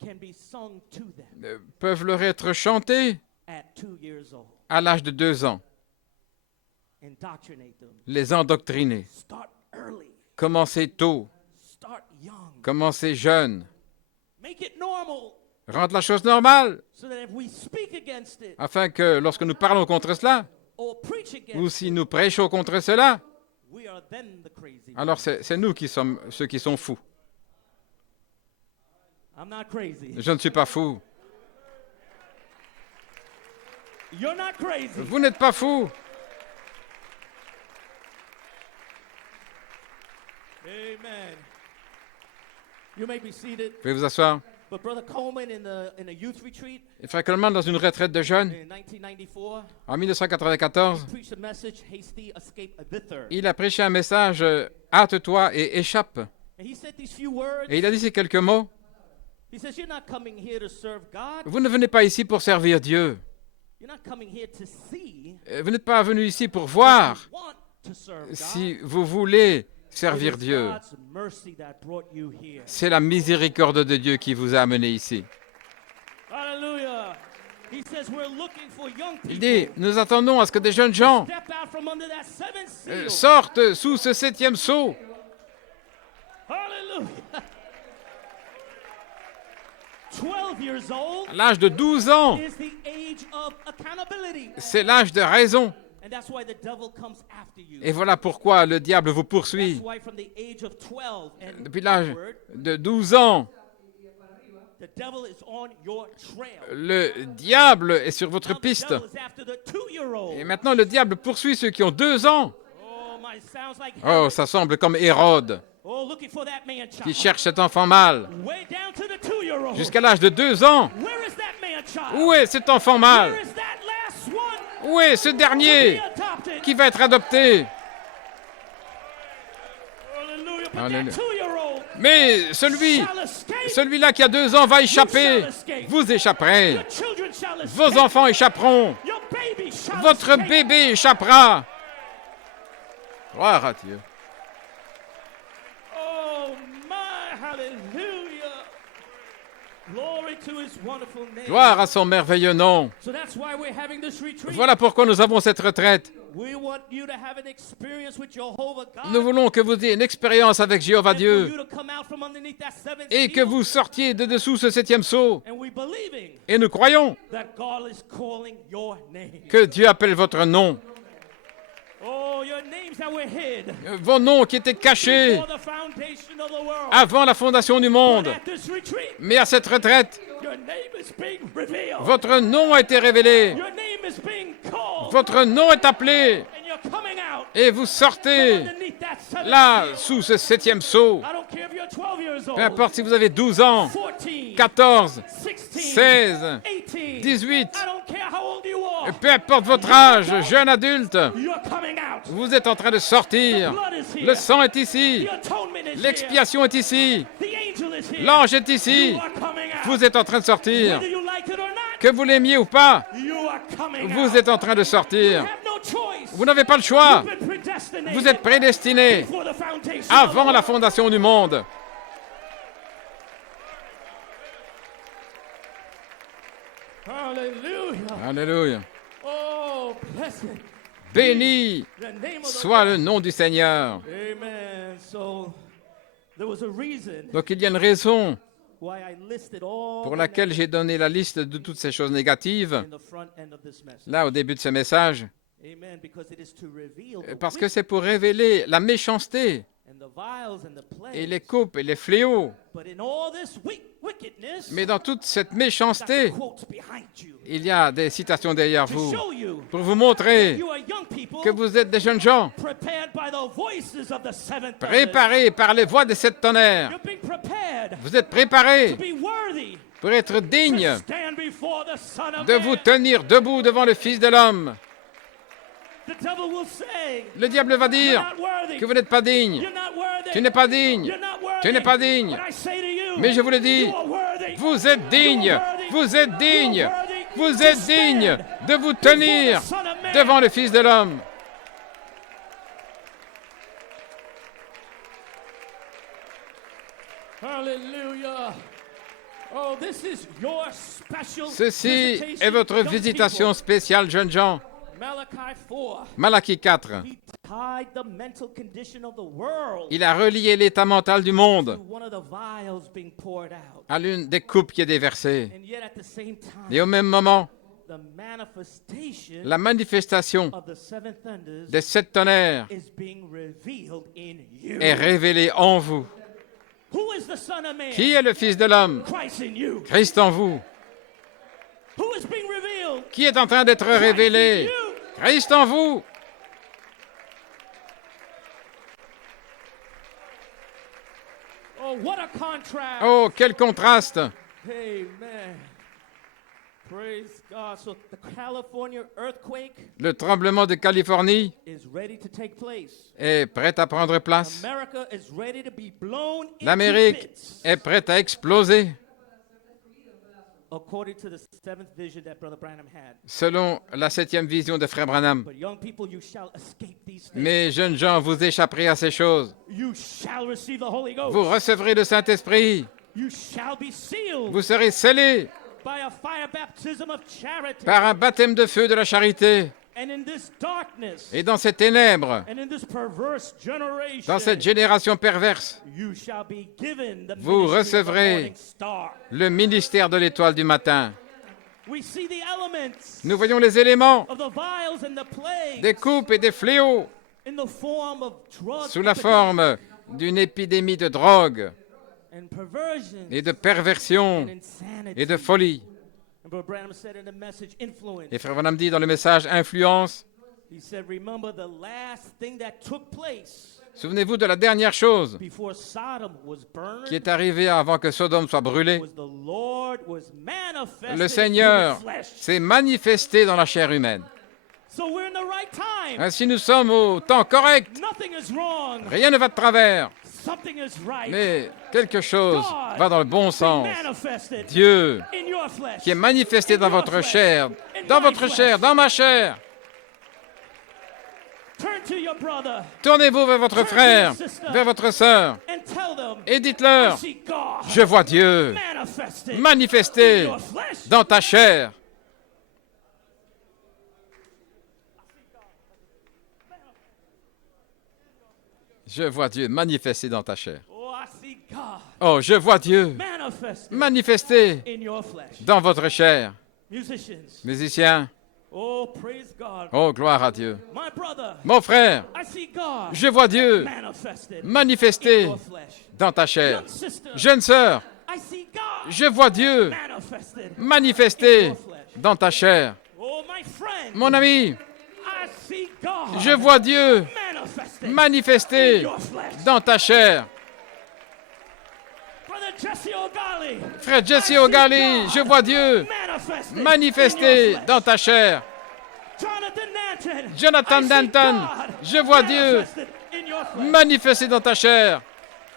can be sung to them peuvent leur être chantées at 2 years old. à l'âge de 2 ans. Indoctrinate them. Les endoctriner. Start early. Commencer tôt. Start young. Commencer jeune. Make it normal Rendre la chose normale. so that if we speak against it Afin que lorsque nous parlons contre cela, or preach against ou si nous prêchons contre cela, we are then the crazy. alors c'est nous qui sommes ceux qui sont fous. I'm not crazy. Je ne suis pas fou. You're not crazy. Vous n'êtes pas fou. Amen. You may be seated. Vous pouvez vous asseoir. But Brother Coleman in a youth retreat Et Frère Coleman, dans une retraite de jeunes, in 1994, en 1994, preached a message, hasty escape thither. il a prêché un message hâte-toi et échappe. And he said these few words. Et il a dit ces quelques mots. He says, you're not coming here to serve God. Vous ne venez pas ici pour servir Dieu. You're not coming here to see. Vous n'êtes pas venu ici pour voir You want to serve God. si vous voulez servir It is Dieu. God's mercy that brought you here. C'est la miséricorde de Dieu qui vous a amené ici. Hallelujah. He says we're looking for young Il people. dit, nous attendons à ce que des jeunes gens Step out from under that seventh seal. sortent sous ce 7e sceau. Hallelujah. 12 years old À l'âge de 12 ans, is the age of accountability. c'est l'âge de raison. And that's why the devil comes after you. Et voilà pourquoi le diable vous poursuit. That's why from the age of 12 and Depuis l'âge upward, de 12 ans, the devil is on your trail. le diable est sur votre Now the piste. devil is after the 2-year-old. Et maintenant, le diable poursuit ceux qui ont 2 ans. Oh, my, sounds like Oh, Herod. ça semble comme Hérode, Oh, looking for that man qui child. cherche cet enfant mâle. Way down to the 2-year-old. Jusqu'à l'âge de 2 ans. Where is that man child? Où est cet enfant mâle? Where is that last one Où est ce to dernier be adopted? qui va être adopté? Hallelujah. But Alléluia. that 2-year-old Mais shall escape. celui-là qui a 2 ans va échapper. Vous échapperez. Your children shall escape. Vos enfants échapperont. Your baby shall Votre escape. bébé échappera. Gloire à Dieu. Oh my, hallelujah. Glory to his wonderful name. Gloire à son merveilleux nom. So that's why we're having this retreat. Voilà pourquoi nous avons cette retraite. We want you to have an experience with Jehovah God. Nous voulons que vous ayez une expérience avec Jéhovah and for Dieu you to come out from underneath that seventh et que seal. vous sortiez de dessous ce 7e sceau. And we believing Et nous croyons that God is calling your name. que Dieu appelle votre nom. Oh, your names that were hid Vos noms qui étaient cachés before the foundation of the world. avant la fondation du monde. But at this retreat, Mais à cette retraite, your name is being revealed. votre nom a été révélé. Your name is being called. Votre nom est appelé. And you're coming out Et vous sortez underneath that seventh là, seal. sous ce 7e sceau. I don't care if you're 12 years old. Peu importe si vous avez 12 ans, 14, 14, 16, 16, 18, 18. I don't care how old you are. Peu importe votre âge, jeune adulte, You're coming out. vous êtes en train de sortir. Blood is here. Le sang est ici. The atonement is here. L'expiation est ici. The angel is here. L'ange est ici. You are coming out. Vous êtes en train de sortir. Whether you like it or not, Que vous l'aimiez ou pas, you are coming vous out. êtes en train de You sortir. have no choice. Vous n'avez pas le choix. You've been predestinated Vous êtes prédestinés before the foundation of avant the la world. fondation du monde. Hallelujah. Alléluia. Oh, blessed Béni the name of the soit le nom du Seigneur. Amen. So there was a reason Donc il y a une raison why I listed all pour the laquelle j'ai donné la liste de toutes ces choses négatives, in the front end of this message. là au début de ce message, Amen. Because it is to reveal the parce que c'est pour révéler la méchanceté and the vials and the et les plagues. coupes et les fléaux. But in all this wickedness, Mais dans toute cette that's the méchanceté, quotes behind you il y a des citations derrière to vous show you pour vous montrer you are young people que vous êtes des jeunes gens prepared by the voices of the seventh thunders. préparés par les voix des 7 tonnerres. You're being prepared Vous êtes préparés to be worthy pour être dignes to stand before the Son of de Man. vous tenir debout devant le Fils de l'homme. The devil will say, Le diable va you're dire not worthy. que vous n'êtes pas digne. You're not worthy. Tu n'es pas digne. You're not worthy. Tu n'es pas digne. But I say to you, Mais je vous le dis, you are worthy. vous êtes digne. You are worthy. Vous êtes You digne. are worthy Vous to êtes stand digne de vous before tenir the Son of Man. devant le Fils de l'homme. Hallelujah. Oh, this is your special Ceci visitation, est votre young visitation people. spéciale, jeunes gens. Malachi 4. Malachie 4. He tied the mental condition of the world Il a relié l'état mental du monde to one of the vials being poured out. à l'une des coupes qui est déversée. And yet at the same time, Et au même moment, the manifestation la manifestation of the seven thunders des 7 tonnerres is being revealed in you. est révélée en vous. Who is the Son of Man? Qui est le Fils de l'homme? Christ in you. Christ en vous. Who is being revealed? Qui est en train d'être révélé? Christ en vous. Oh, what a contrast. Oh, quel contraste! Amen. Praise God. So the California earthquake Le tremblement de Californie is ready to take place. est prêt à prendre place. America is ready to be blown into L'Amérique bits. est prête à exploser. According to the seventh vision that Brother Branham had. Selon la 7e vision de Frère Branham. But young people, you shall escape these things. Mais jeunes gens, vous échapperez à ces choses. You shall receive the Holy Ghost. Vous recevrez le Saint-Esprit. You shall be sealed Vous serez scellés by a fire baptism of charity. par un baptême de feu de la charité. And in this darkness, Et dans ces ténèbres, and in this perverse generation, dans cette génération perverse, you shall be given the vous ministry of the recevrez morning star. le ministère de l'étoile du matin. We see the elements Nous voyons les éléments of the vials and the plagues des coupes et des fléaux in the form of drug sous la forme d'une épidémie de drogue and perversion et de perversion and insanity. et de folie. And Brother Branham said in the message, influence. Et Frère Branham dit dans le message influence, He said, remember the last thing that took place souvenez-vous de la dernière chose before Sodom was burned. qui est arrivée avant que Sodome soit brûlée. Was the Lord was manifested Le in Seigneur human flesh. s'est manifesté dans la chair humaine. So we're in the right time. Ainsi nous sommes au temps correct. Nothing is wrong. Rien ne va de travers, Something is right. mais quelque chose va dans le bon sens. Manifested Dieu in your flesh. qui est manifesté In dans your votre flesh. chair, In dans my votre flesh. chair, dans ma chair. Turn to your brother Tournez-vous vers votre frère, vers votre sœur, and tell them, et I dites-leur, see God je vois Dieu manifested in manifesté your flesh. dans ta chair. Je vois Dieu manifesté dans ta chair. Oh, I see God Oh, je vois Dieu manifested manifesté in your flesh. dans votre chair. Musicians, Musiciens, oh, praise God. oh, gloire à Dieu. My brother, Mon frère, I see God je vois Dieu manifested in manifesté your flesh. dans ta chair. Young sister, Jeune sœur, I see God je vois Dieu manifested in manifesté your flesh. dans ta chair. Oh, my friend, Mon ami, I see God je vois Dieu manifested in manifesté your flesh. dans ta chair. Brother Jesse O'Galley, Frère Jesse O'Galley, je vois Dieu manifested in manifesté your flesh. dans ta chair. Jonathan I see Danton, God je vois Dieu manifested in your flesh. manifesté dans ta chair.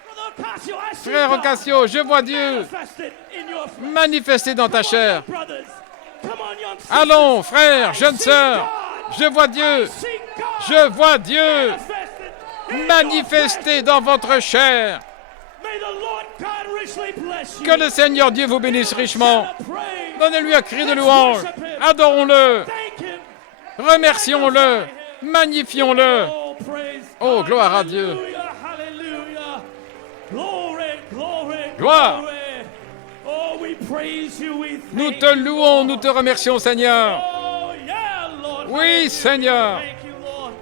Brother Ocasio, I see Frère God Ocasio, je vois Dieu manifested in your flesh. manifesté dans ta Come on, chair. young brothers. Come on, young sisters. Allons, frères, I jeunes see sœurs, God. je vois Dieu, I see God je vois Dieu manifested in your manifesté dans votre chair. flesh. May the Lord God richly bless you. Que le Seigneur Dieu vous bénisse richement. Shout a praise. Donnez-lui un cri de louange. Adorons-le, Thank him. remercions-le, magnifions-le. Oh, praise Oh, God. gloire à Dieu. Hallelujah, hallelujah. Glory, glory, Gloire. glory. Oh, we praise you, we thank Nous you, te louons, Lord. nous te remercions, Seigneur. Oh, yeah, Lord. Oui, Hallelujah. Seigneur. Thank you, Lord.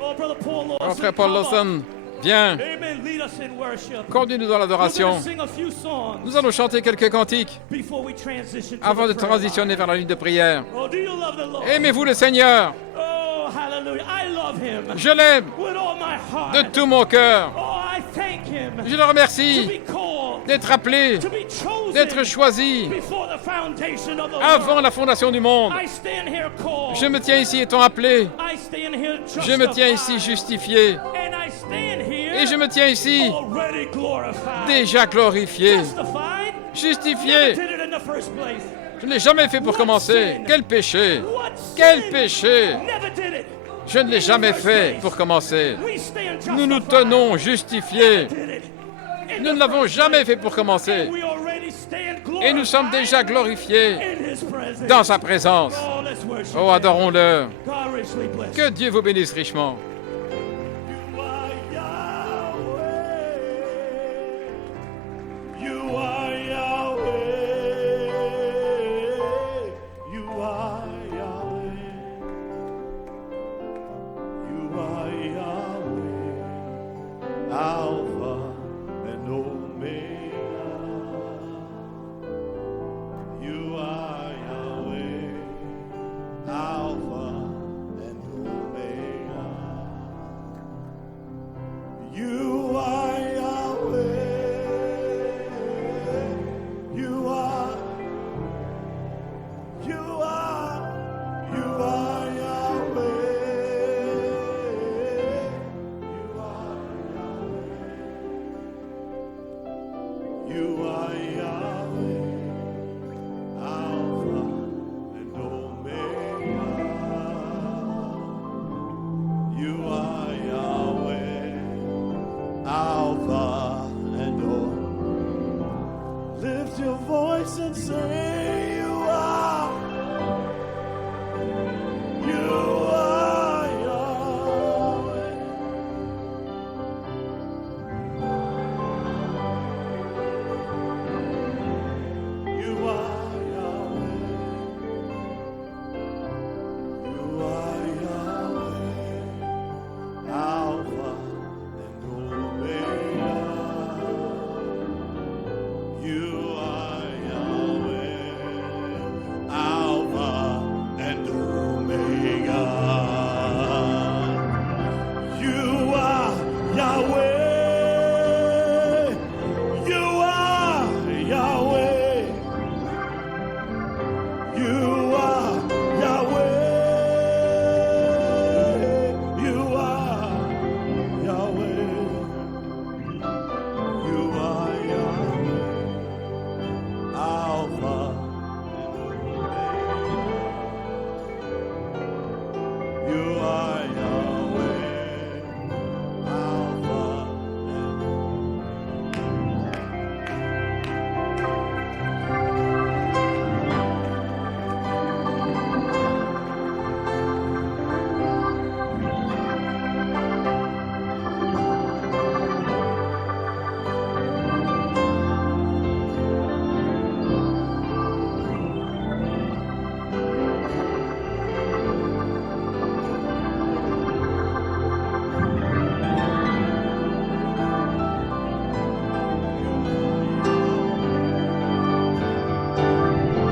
Oh, Brother Paul Lawson, Oh, frère Paul come Lawson, viens, up. Amen. Lead us in worship. conduis-nous dans We're l'adoration. gonna sing a few songs Nous allons chanter quelques cantiques before we transition to avant the de prayer transitionner line. vers la ligne de prière. Oh, do you love the Lord? Aimez-vous le Seigneur? Oh, hallelujah. I love him Je l'aime with all my heart. de tout mon cœur. Oh, I thank him Je le to remercie be called, d'être appelé, to be chosen d'être choisi before the foundation of the avant world. la fondation du monde. I stand here called. Je me tiens ici étant appelé. I stand here Je me tiens ici justified. justifié. And I stand here Et je me tiens ici already glorified. déjà glorifié, Justified. justifié. Never did it in the first place. Je ne l'ai jamais fait pour commencer. Quel péché! What Quel sin? péché! Never did it. Je ne l'ai jamais fait pour commencer. We stand Nous nous justified. tenons justifiés. Did it in Nous the ne l'avons first jamais place. fait pour commencer. We already stand Et nous sommes glorified déjà glorifiés in his presence. dans sa présence. Oh, let's worship Oh, him. adorons-le. God richly bless Que Dieu vous bénisse richement. you. Are Yahweh. You are Yahweh. You are Yahweh. You are Yahweh. Alpha and Omega. You are Yahweh. Alpha and Omega. You are Yahweh. You are. You are. You are Yahweh. You are Yahweh. You are Yahweh. Alpha and Omega. You are Yahweh, Alpha and Omega. Lift your voice and say, You are. You are Yahweh. Yahweh. You are Yahweh. You are Yahweh. You are Yahweh. You are Yahweh. Alpha. You are Yahweh. Alpha and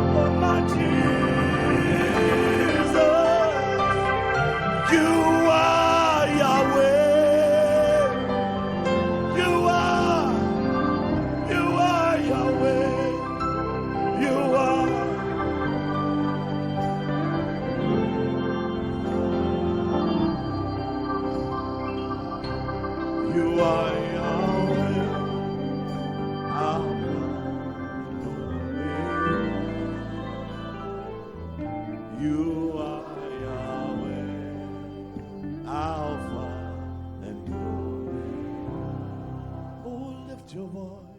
oh my Jesus. You are Yahweh. You are Yahweh. You are. You are Yahweh. Alpha and Omega. You are Yahweh. Alpha and Omega. Oh, lift your voice.